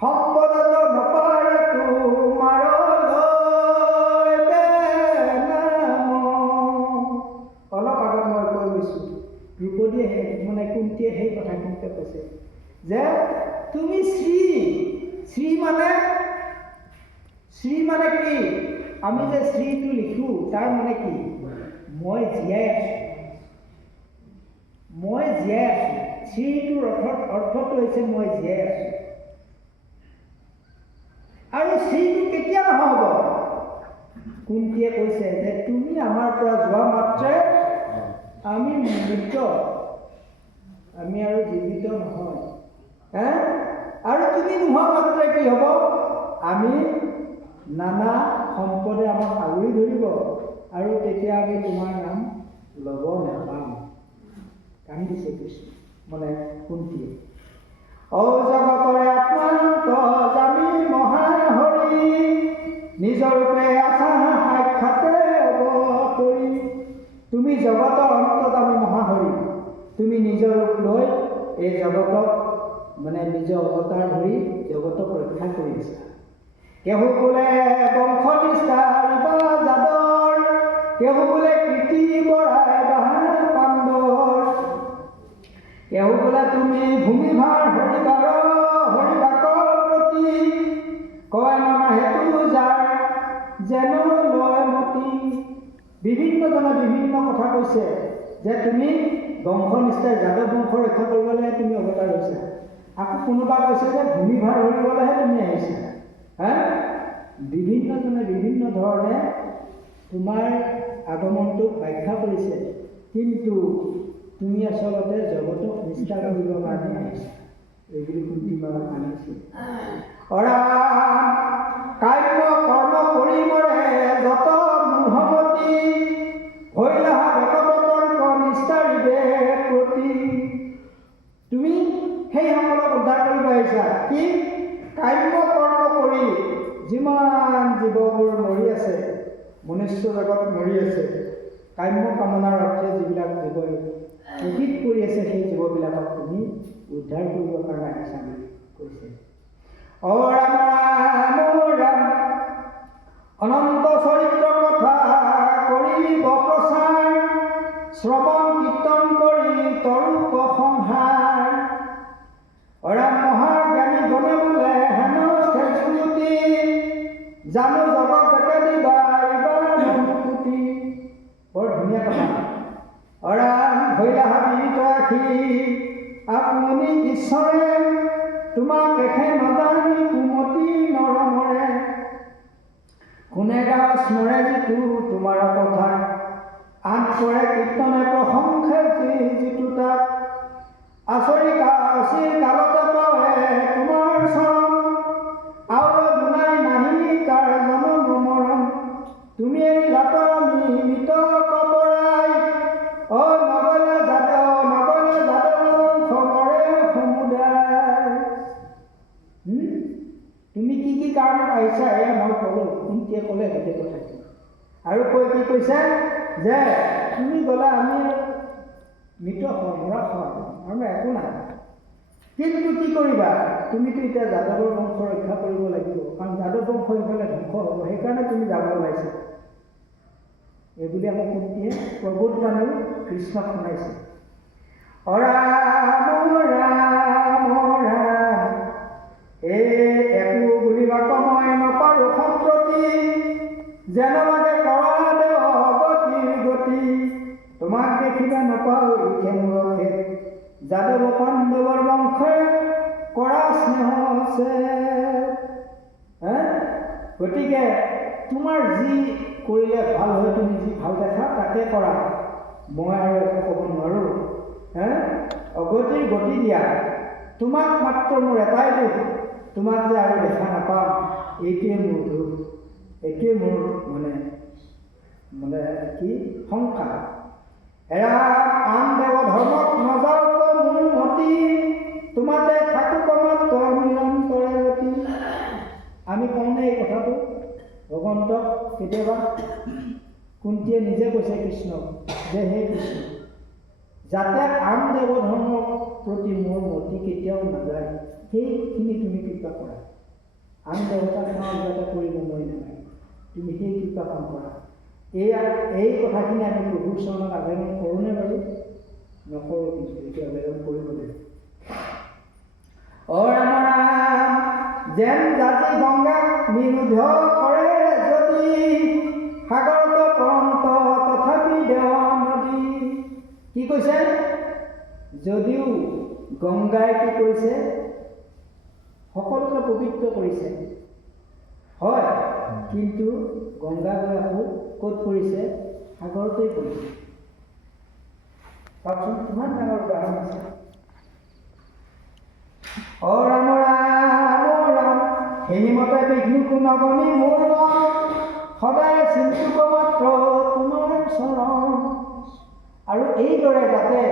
সম্পদত নপাৰে তোমাৰলৈ বেনাম। অলপ আগত মই কৈ গৈছোঁ, দ্ৰৌপদীয়ে কুন্তীয়ে সেই কথাখিনিতে কৈছে যে তুমি শ্ৰী মানে কি? আমি যে শ্ৰীটো লিখোঁ তাৰ মানে কি? মই জীয়াই আছোঁ। শ্ৰীটোৰ অৰ্থটো হৈছে মই জীয়াই আছোঁ। আৰু শ্ৰীটো কেতিয়া নহ'ব? কুন্তীয়ে কৈছে যে তুমি আমাৰ পৰা যোৱা মাত্ৰে আমি মৃত, আমি আৰু জীৱিত নহয়। আৰু তুমি নোহোৱা মাত্ৰে কি হ'ব? আমি নানা সম্পদে আমাক আগুৰি ধৰিব, আৰু তেতিয়া আমি তোমাৰ নাম ল'ব নাপাম। কান্দিছে কৃষ্ণ কুন্তীয়ে। ঔ জগতৰে আত্মান্ত জামি মহাহৰি, নিজৰ ৰূপে আছা সাক্ষাতে অৱতৰি। তুমি জগতৰ অন্তত আমি মহাহৰি, তুমি নিজৰ ৰূপ লৈ এই জগতক নিজৰ অৱতাৰ ধৰি জগতক ৰক্ষা কৰি আছা। কেহু বোলে বংশ নিষ্ঠাৰ যাদৰ, কেহু বোলে কীৰ্তি বৰাই বাহা পাণ্ডৰ, কেহু বোলে তুমি ভূমিভাৰ হৰিবাকৰ প্ৰতি, কয় নানা হেতু যাৰ যেন লয় মতি। বিভিন্নজনে বিভিন্ন কথা কৈছে যে তুমি বংশ নিষ্ঠাৰ যাদৱ বংশ ৰক্ষা কৰিবলৈহে তুমি অৱতাৰ হৈছা। আকৌ কোনোবা কৈছে যে ভূমিভাৰ হৰিবলৈহে তুমি আহিছা। বিভিন্নজনে বিভিন্ন ধৰণে তোমাৰ আগমনটোক ব্যাখ্যা কৰিছে, কিন্তু তুমি আচলতে জগতক নিষ্ঠা কৰিবৰ কাৰণে আহিছা, এইবুলি কুন্তি মাক আনিছিল। কাম্য কৰ্ম কৰি মৰে যত মূঢ়মতি, হৈলাহা ভগৱতৰ্ক নিষ্ঠাৰিবে প্ৰতি। তুমি সেইসকলক উদ্ধাৰ কৰিব আহিছা। কি? কাম্য কৰ্ম কৰি যিমান জীৱবোৰ মৰি আছে, মনুষ্য জগত মৰি আছে, কাম্য কামনাৰ অৰ্থে যিবিলাক জীৱই প্ৰকৃত কৰি আছে, সেই জীৱবিলাকক তুমি উদ্ধাৰ কৰিবৰ কাৰণে আহিছা বুলি কৈছে। ও ৰাম ৰাম ও ৰাম জানো জগত একে দিবা এইবাৰ মনপুতি। বৰ ধুনীয়া কথা। অৰা ভৈলা হাবিত ৰাখি আপুনি ঈশ্বৰে তোমাক এখে নজানি কুমতি নৰমৰে। কোনে গাঁও স্মৰে যিটো তোমাৰ কথা, আন কৰে কীৰ্তনে প্ৰশংসে যিটো তাক। আচৰি কালতে পাৱে তোমাৰ চৰণ, আউৰ দুনাই নাহি তাৰ জনম মৰণ। তুমি এই লাটৰ মিত কপৰাই, নগলে যাদৱ খবৰে সমুদায়। তুমি কি কাৰণত আহিছা এয়া মই ক'লোঁ, কুন্তীয়ে ক'লে গোটেই কথাটো। আৰু কি কৈছে যে তুমি গ'লা আমি মৃত মৰা আমাৰ একো নাই, কিন্তু কি কৰিবা, তুমিতো এতিয়া যাদৱৰ বংশ ৰক্ষা কৰিব লাগিব, কাৰণ যাদৱ বংশ এইফালে ধ্বংস হ'ব, সেইকাৰণে তুমি যাব ওলাইছা। এইবুলি আকৌ কুন্তীয়ে প্ৰবোধ বাণী কৃষ্ণক শুনাইছে। ৰাম ৰাম ৰাম একো বুলিবাক মই নপাৰো সম্প্ৰতি, যেন লাগে কৰা দেহ গতিৰ গতি। তোমাক দেখিবা নাপাওঁ ইখে মূৰৰ খেত, যাদৱ পাণ্ডৱৰ বংশে কৰা স্নেহ আছে। গতিকে তোমাৰ যি কৰিলে ভাল হয়, তুমি যি ভাল দেখা তাকে কৰা, মই আৰু একো ক'ব নোৱাৰোঁ। অগতিৰ গতি দিয়া, তোমাক মাত্ৰ মোৰ এটাই দুখ, তোমাক যে আৰু দেখা নাপাম এইটোৱে মোৰ দুখ, এইটোৱে মোৰ মানে কি শংকা। এৰা আন দেৱ ধৰ্মক নযাওক মোৰ মতি, তোমাতে থাকোঁ মাত্ৰ নিৰন্তৰে গতি। আমি কওঁনে এই কথাটো ভগৱন্তক কেতিয়াবা? কুন্তীয়ে নিজে কৈছে কৃষ্ণক যে হে কৃষ্ণ, যাতে আন দেৱ ধৰ্মৰ প্ৰতি মোৰ মতি কেতিয়াও নাযায়, সেইখিনি তুমি কৃপা কৰা। আন দেৱতাক মই যাতে কৰিব মই নালাগে, তুমি সেই কৃপাখন কৰা। এই কথাখিনি আমি প্ৰভুৰ চৰণত আবেদন কৰোঁনে বাৰু? নকৰোঁ, কিন্তু এইটো আবেদন কৰিব লাগিব। ৰাম ৰাম যেন জাতি গংগা নিৰোধ কৰে যদি, সাগৰত পৰন্ত তথাপি দেৱ নদী। কি কৈছে? যদিও গংগাই কি কৰিছে? সকলোকে পবিত্ৰ কৰিছে, হয়, কিন্তু গংগা গৈ আকৌ ক'ত পৰিছে? সাগৰতেই পৰিছে। চাওকচোন কিমান ডাঙৰ উদাহৰণ আছে। ৰাম ৰাম ৰাম সেইমতে বিষ্ণু নগনি মোৰ সদায় চিন্তিব মাত্ৰ তোমাৰ চৰণ। আৰু এইদৰে যাতে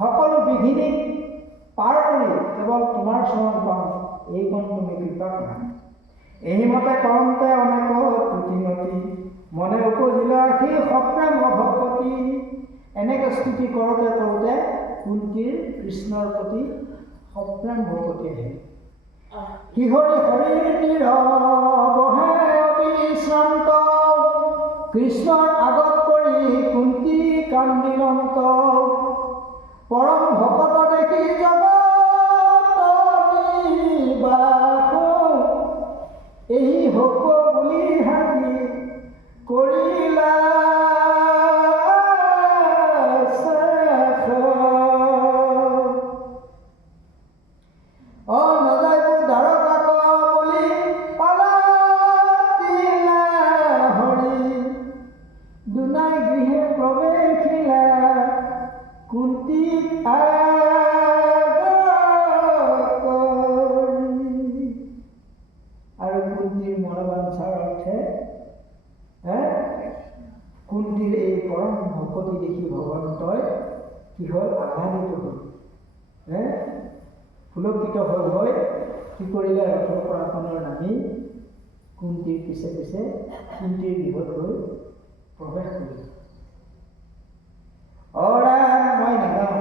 সকলো বিধিনিক পাৰ কৰি কেৱল তোমাৰ চৰণ পাওঁ, এইকণ তুমি কৃপা কৰা। এইমতে কৰন্তে অনেক ত্ৰুটিনতি, মনে উপজিলা সি সপ্ৰেম ভকতি। এনেকৈ স্তুতি কৰোঁতে কৰোঁতে কুন্তীৰ কৃষ্ণৰ প্ৰতি সপ্ৰেম ভকতি আহে। কিহৰি শৰীৰ নিৰৱহে অবিশ্ৰান্ত, কৃষ্ণৰ আগত পৰি কুন্তী কান্দিলন্ত। পৰম ভকত দেখি জগত নিবাস, এই হক বুলি হাঁহি কৰিলা নজাইবোৰ দ্বাৰকাক বুলি পালাতিলা হৰি, দুনাই গৃহে প্ৰৱেশিলা কুন্তীক আৰু কুন্তীৰ মনোবাঞ্ছাৰ অৰ্থে কুন্তীৰ এই পৰম ভকতি দেখি ভগৱন্তই কি হ'ল? আঘাদিত হ'ল, পুলকিত হৈ কি কৰিলে? ৰথৰ পৰা পুনৰ নামি কুন্তীৰ পিছে পিছে কুন্তীৰ গৃহত গৈ প্ৰৱেশ কৰিলে। মই নাযাওঁ,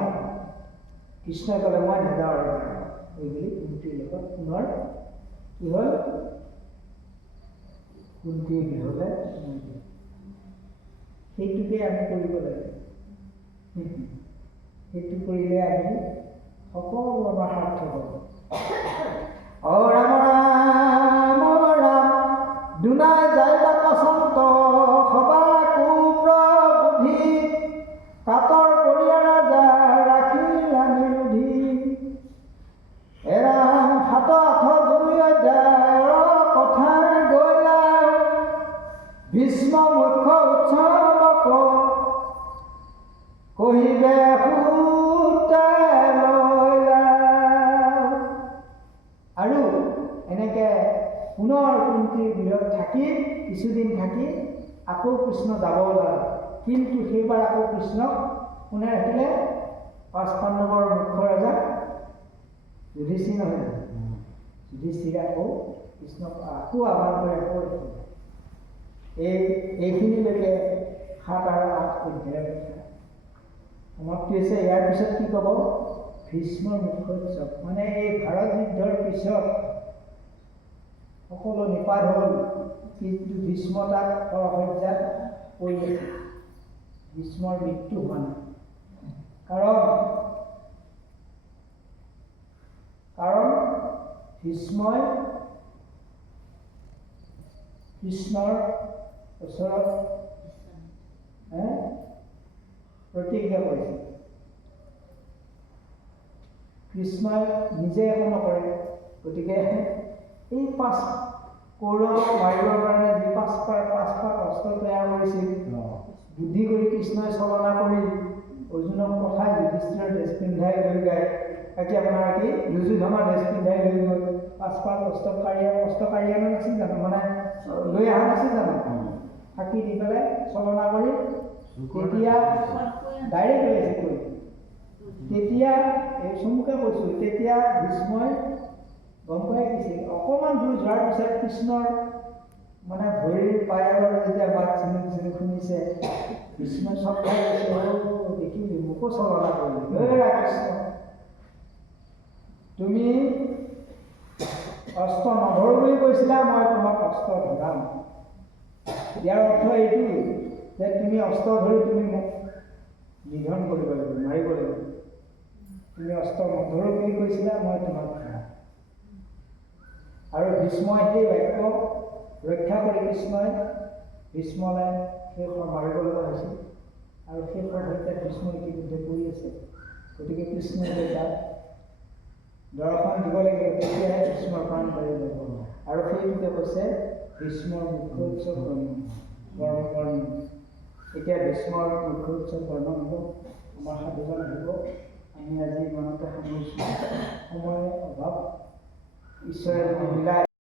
কৃষ্ণই ক'লে মই নাযাওঁ এইবুলি কুন্তীৰ লগত পুনৰ কি হ'ল? কুন্তীৰ গৃহলৈ সেইটোকে আমি কৰিব লাগে। সেইটো কৰিলে আমি সকলো আমাৰ সাৰ্থক হ'ব। ৰাম ৰাম ৰাম দুনাই যাইবা কচন্ত সবা কুপ্ৰবুদ্ধি কাতৰ কৰিয়াৰা যায় ৰাখিলা নিৰোধী এৰাম হাতত দুই অধ্যায়ৰ কথা গলা ভীষ্ম মুখ্য উৎসৱক কহিবে আৰু এনেকৈ পুনৰ কুন্তীৰ গৃহত থাকি কিছুদিন থাকি আকৌ কৃষ্ণ যাব ওলালে কিন্তু সেইবাৰ আকৌ কৃষ্ণক কোনে ৰাখিলে পাঁচ পাণ্ডৱৰ মুখ্য ৰজা যুধিষ্ঠিৰ নহয় যুধিষ্ঠিৰে আকৌ কৃষ্ণক আকৌ আহ্বান কৰি আকৌ ৰাখিলে এইখিনিলৈকে 7 আৰু 8 অধ্যায়ৰ কথা সমাপ্তি হৈছে ইয়াৰ পিছত কি ক'ব ভীষ্মৰ মুখ্য উৎসৱ মানে এই ভাৰত যুদ্ধৰ পিছত সকলো নিপাত হ'ল কিন্তু ভীষ্ম তাক শৰসজ্জাত পৰি আছে ভীষ্মৰ মৃত্যু হোৱা নাই কাৰণ ভীষ্মই কৃষ্ণৰ ওচৰত প্ৰতিজ্ঞা কৰিছে কৃষ্ণই নিজে একো নকৰে গতিকে এই 5 কৌৰৱক মাৰিবৰ কাৰণে যি 5 অস্ত্ৰ তৈয়াৰ কৰিছিল বুদ্ধি কৰি কৃষ্ণই চলনা কৰি অৰ্জুনক পঠাই যুধিষ্ঠিৰৰ ড্ৰেছ পিন্ধাই লৈ গায় তাকে আপোনাৰ কি দুৰ্যোধনৰ ড্ৰেছ পিন্ধাই লৈ গৈ 5 অস্ত্ৰকাৰী আনা নাছিল জানো মানে লৈ অহা নাছিল জানো ফাঁকি দি পেলাই চলনা কৰি তেতিয়া ডাইৰেক্ট লৈ আছে কৈ তেতিয়া এই চমুকে কৈছোঁ তেতিয়া ভীষ্মই গম পাই গৈছিল অকণমান দূৰ যোৱাৰ পিছত কৃষ্ণৰ মানে ভৰিৰ পায়ৰ যেতিয়া বাট চিনি শুনিছে ভীষ্মই চব খাই গৈছে দেখিলি মোকো চলনা কৰিলি কৃষ্ণ তুমি অস্ত্ৰ নধৰো বুলি কৈছিলা মই তোমাক অস্ত্ৰ ধৰাম ইয়াৰ অৰ্থ এইটো যে তুমি অস্ত্ৰ ধৰি তুমি মোক নিধন কৰিব লাগিব মাৰিব লাগিব তুমি অস্ত্ৰ নধৰো বুলি কৈছিলা মই তোমাক ধৰাম আৰু ভীষ্মই সেই বাক্য ৰক্ষা কৰি কৃষ্ণই ভীষ্মলৈ শেষৰ মাৰিব লগা হৈছিল আৰু শেষৰ সৈতে ভীষ্ম ইতিমধ্যে পৰি আছে গতিকে কৃষ্ণই তাক দৰ্শন দিব লাগিব তেতিয়াহে ভীষ্মৰ প্ৰাণ বাঢ়ি যাব আৰু সেইটোকে কৈছে ভীষ্মৰ মুখ্য উৎসৱ বৰ্ণন এতিয়া ভীষ্মৰ মুখ্য উৎসৱ বৰ্ণন হ'ব আমাৰ সাধুজন আহিব আমি আজি ইমানতে সামৰিছোঁ সময়ৰ অভাৱ ঈশ্বৰে মিলাই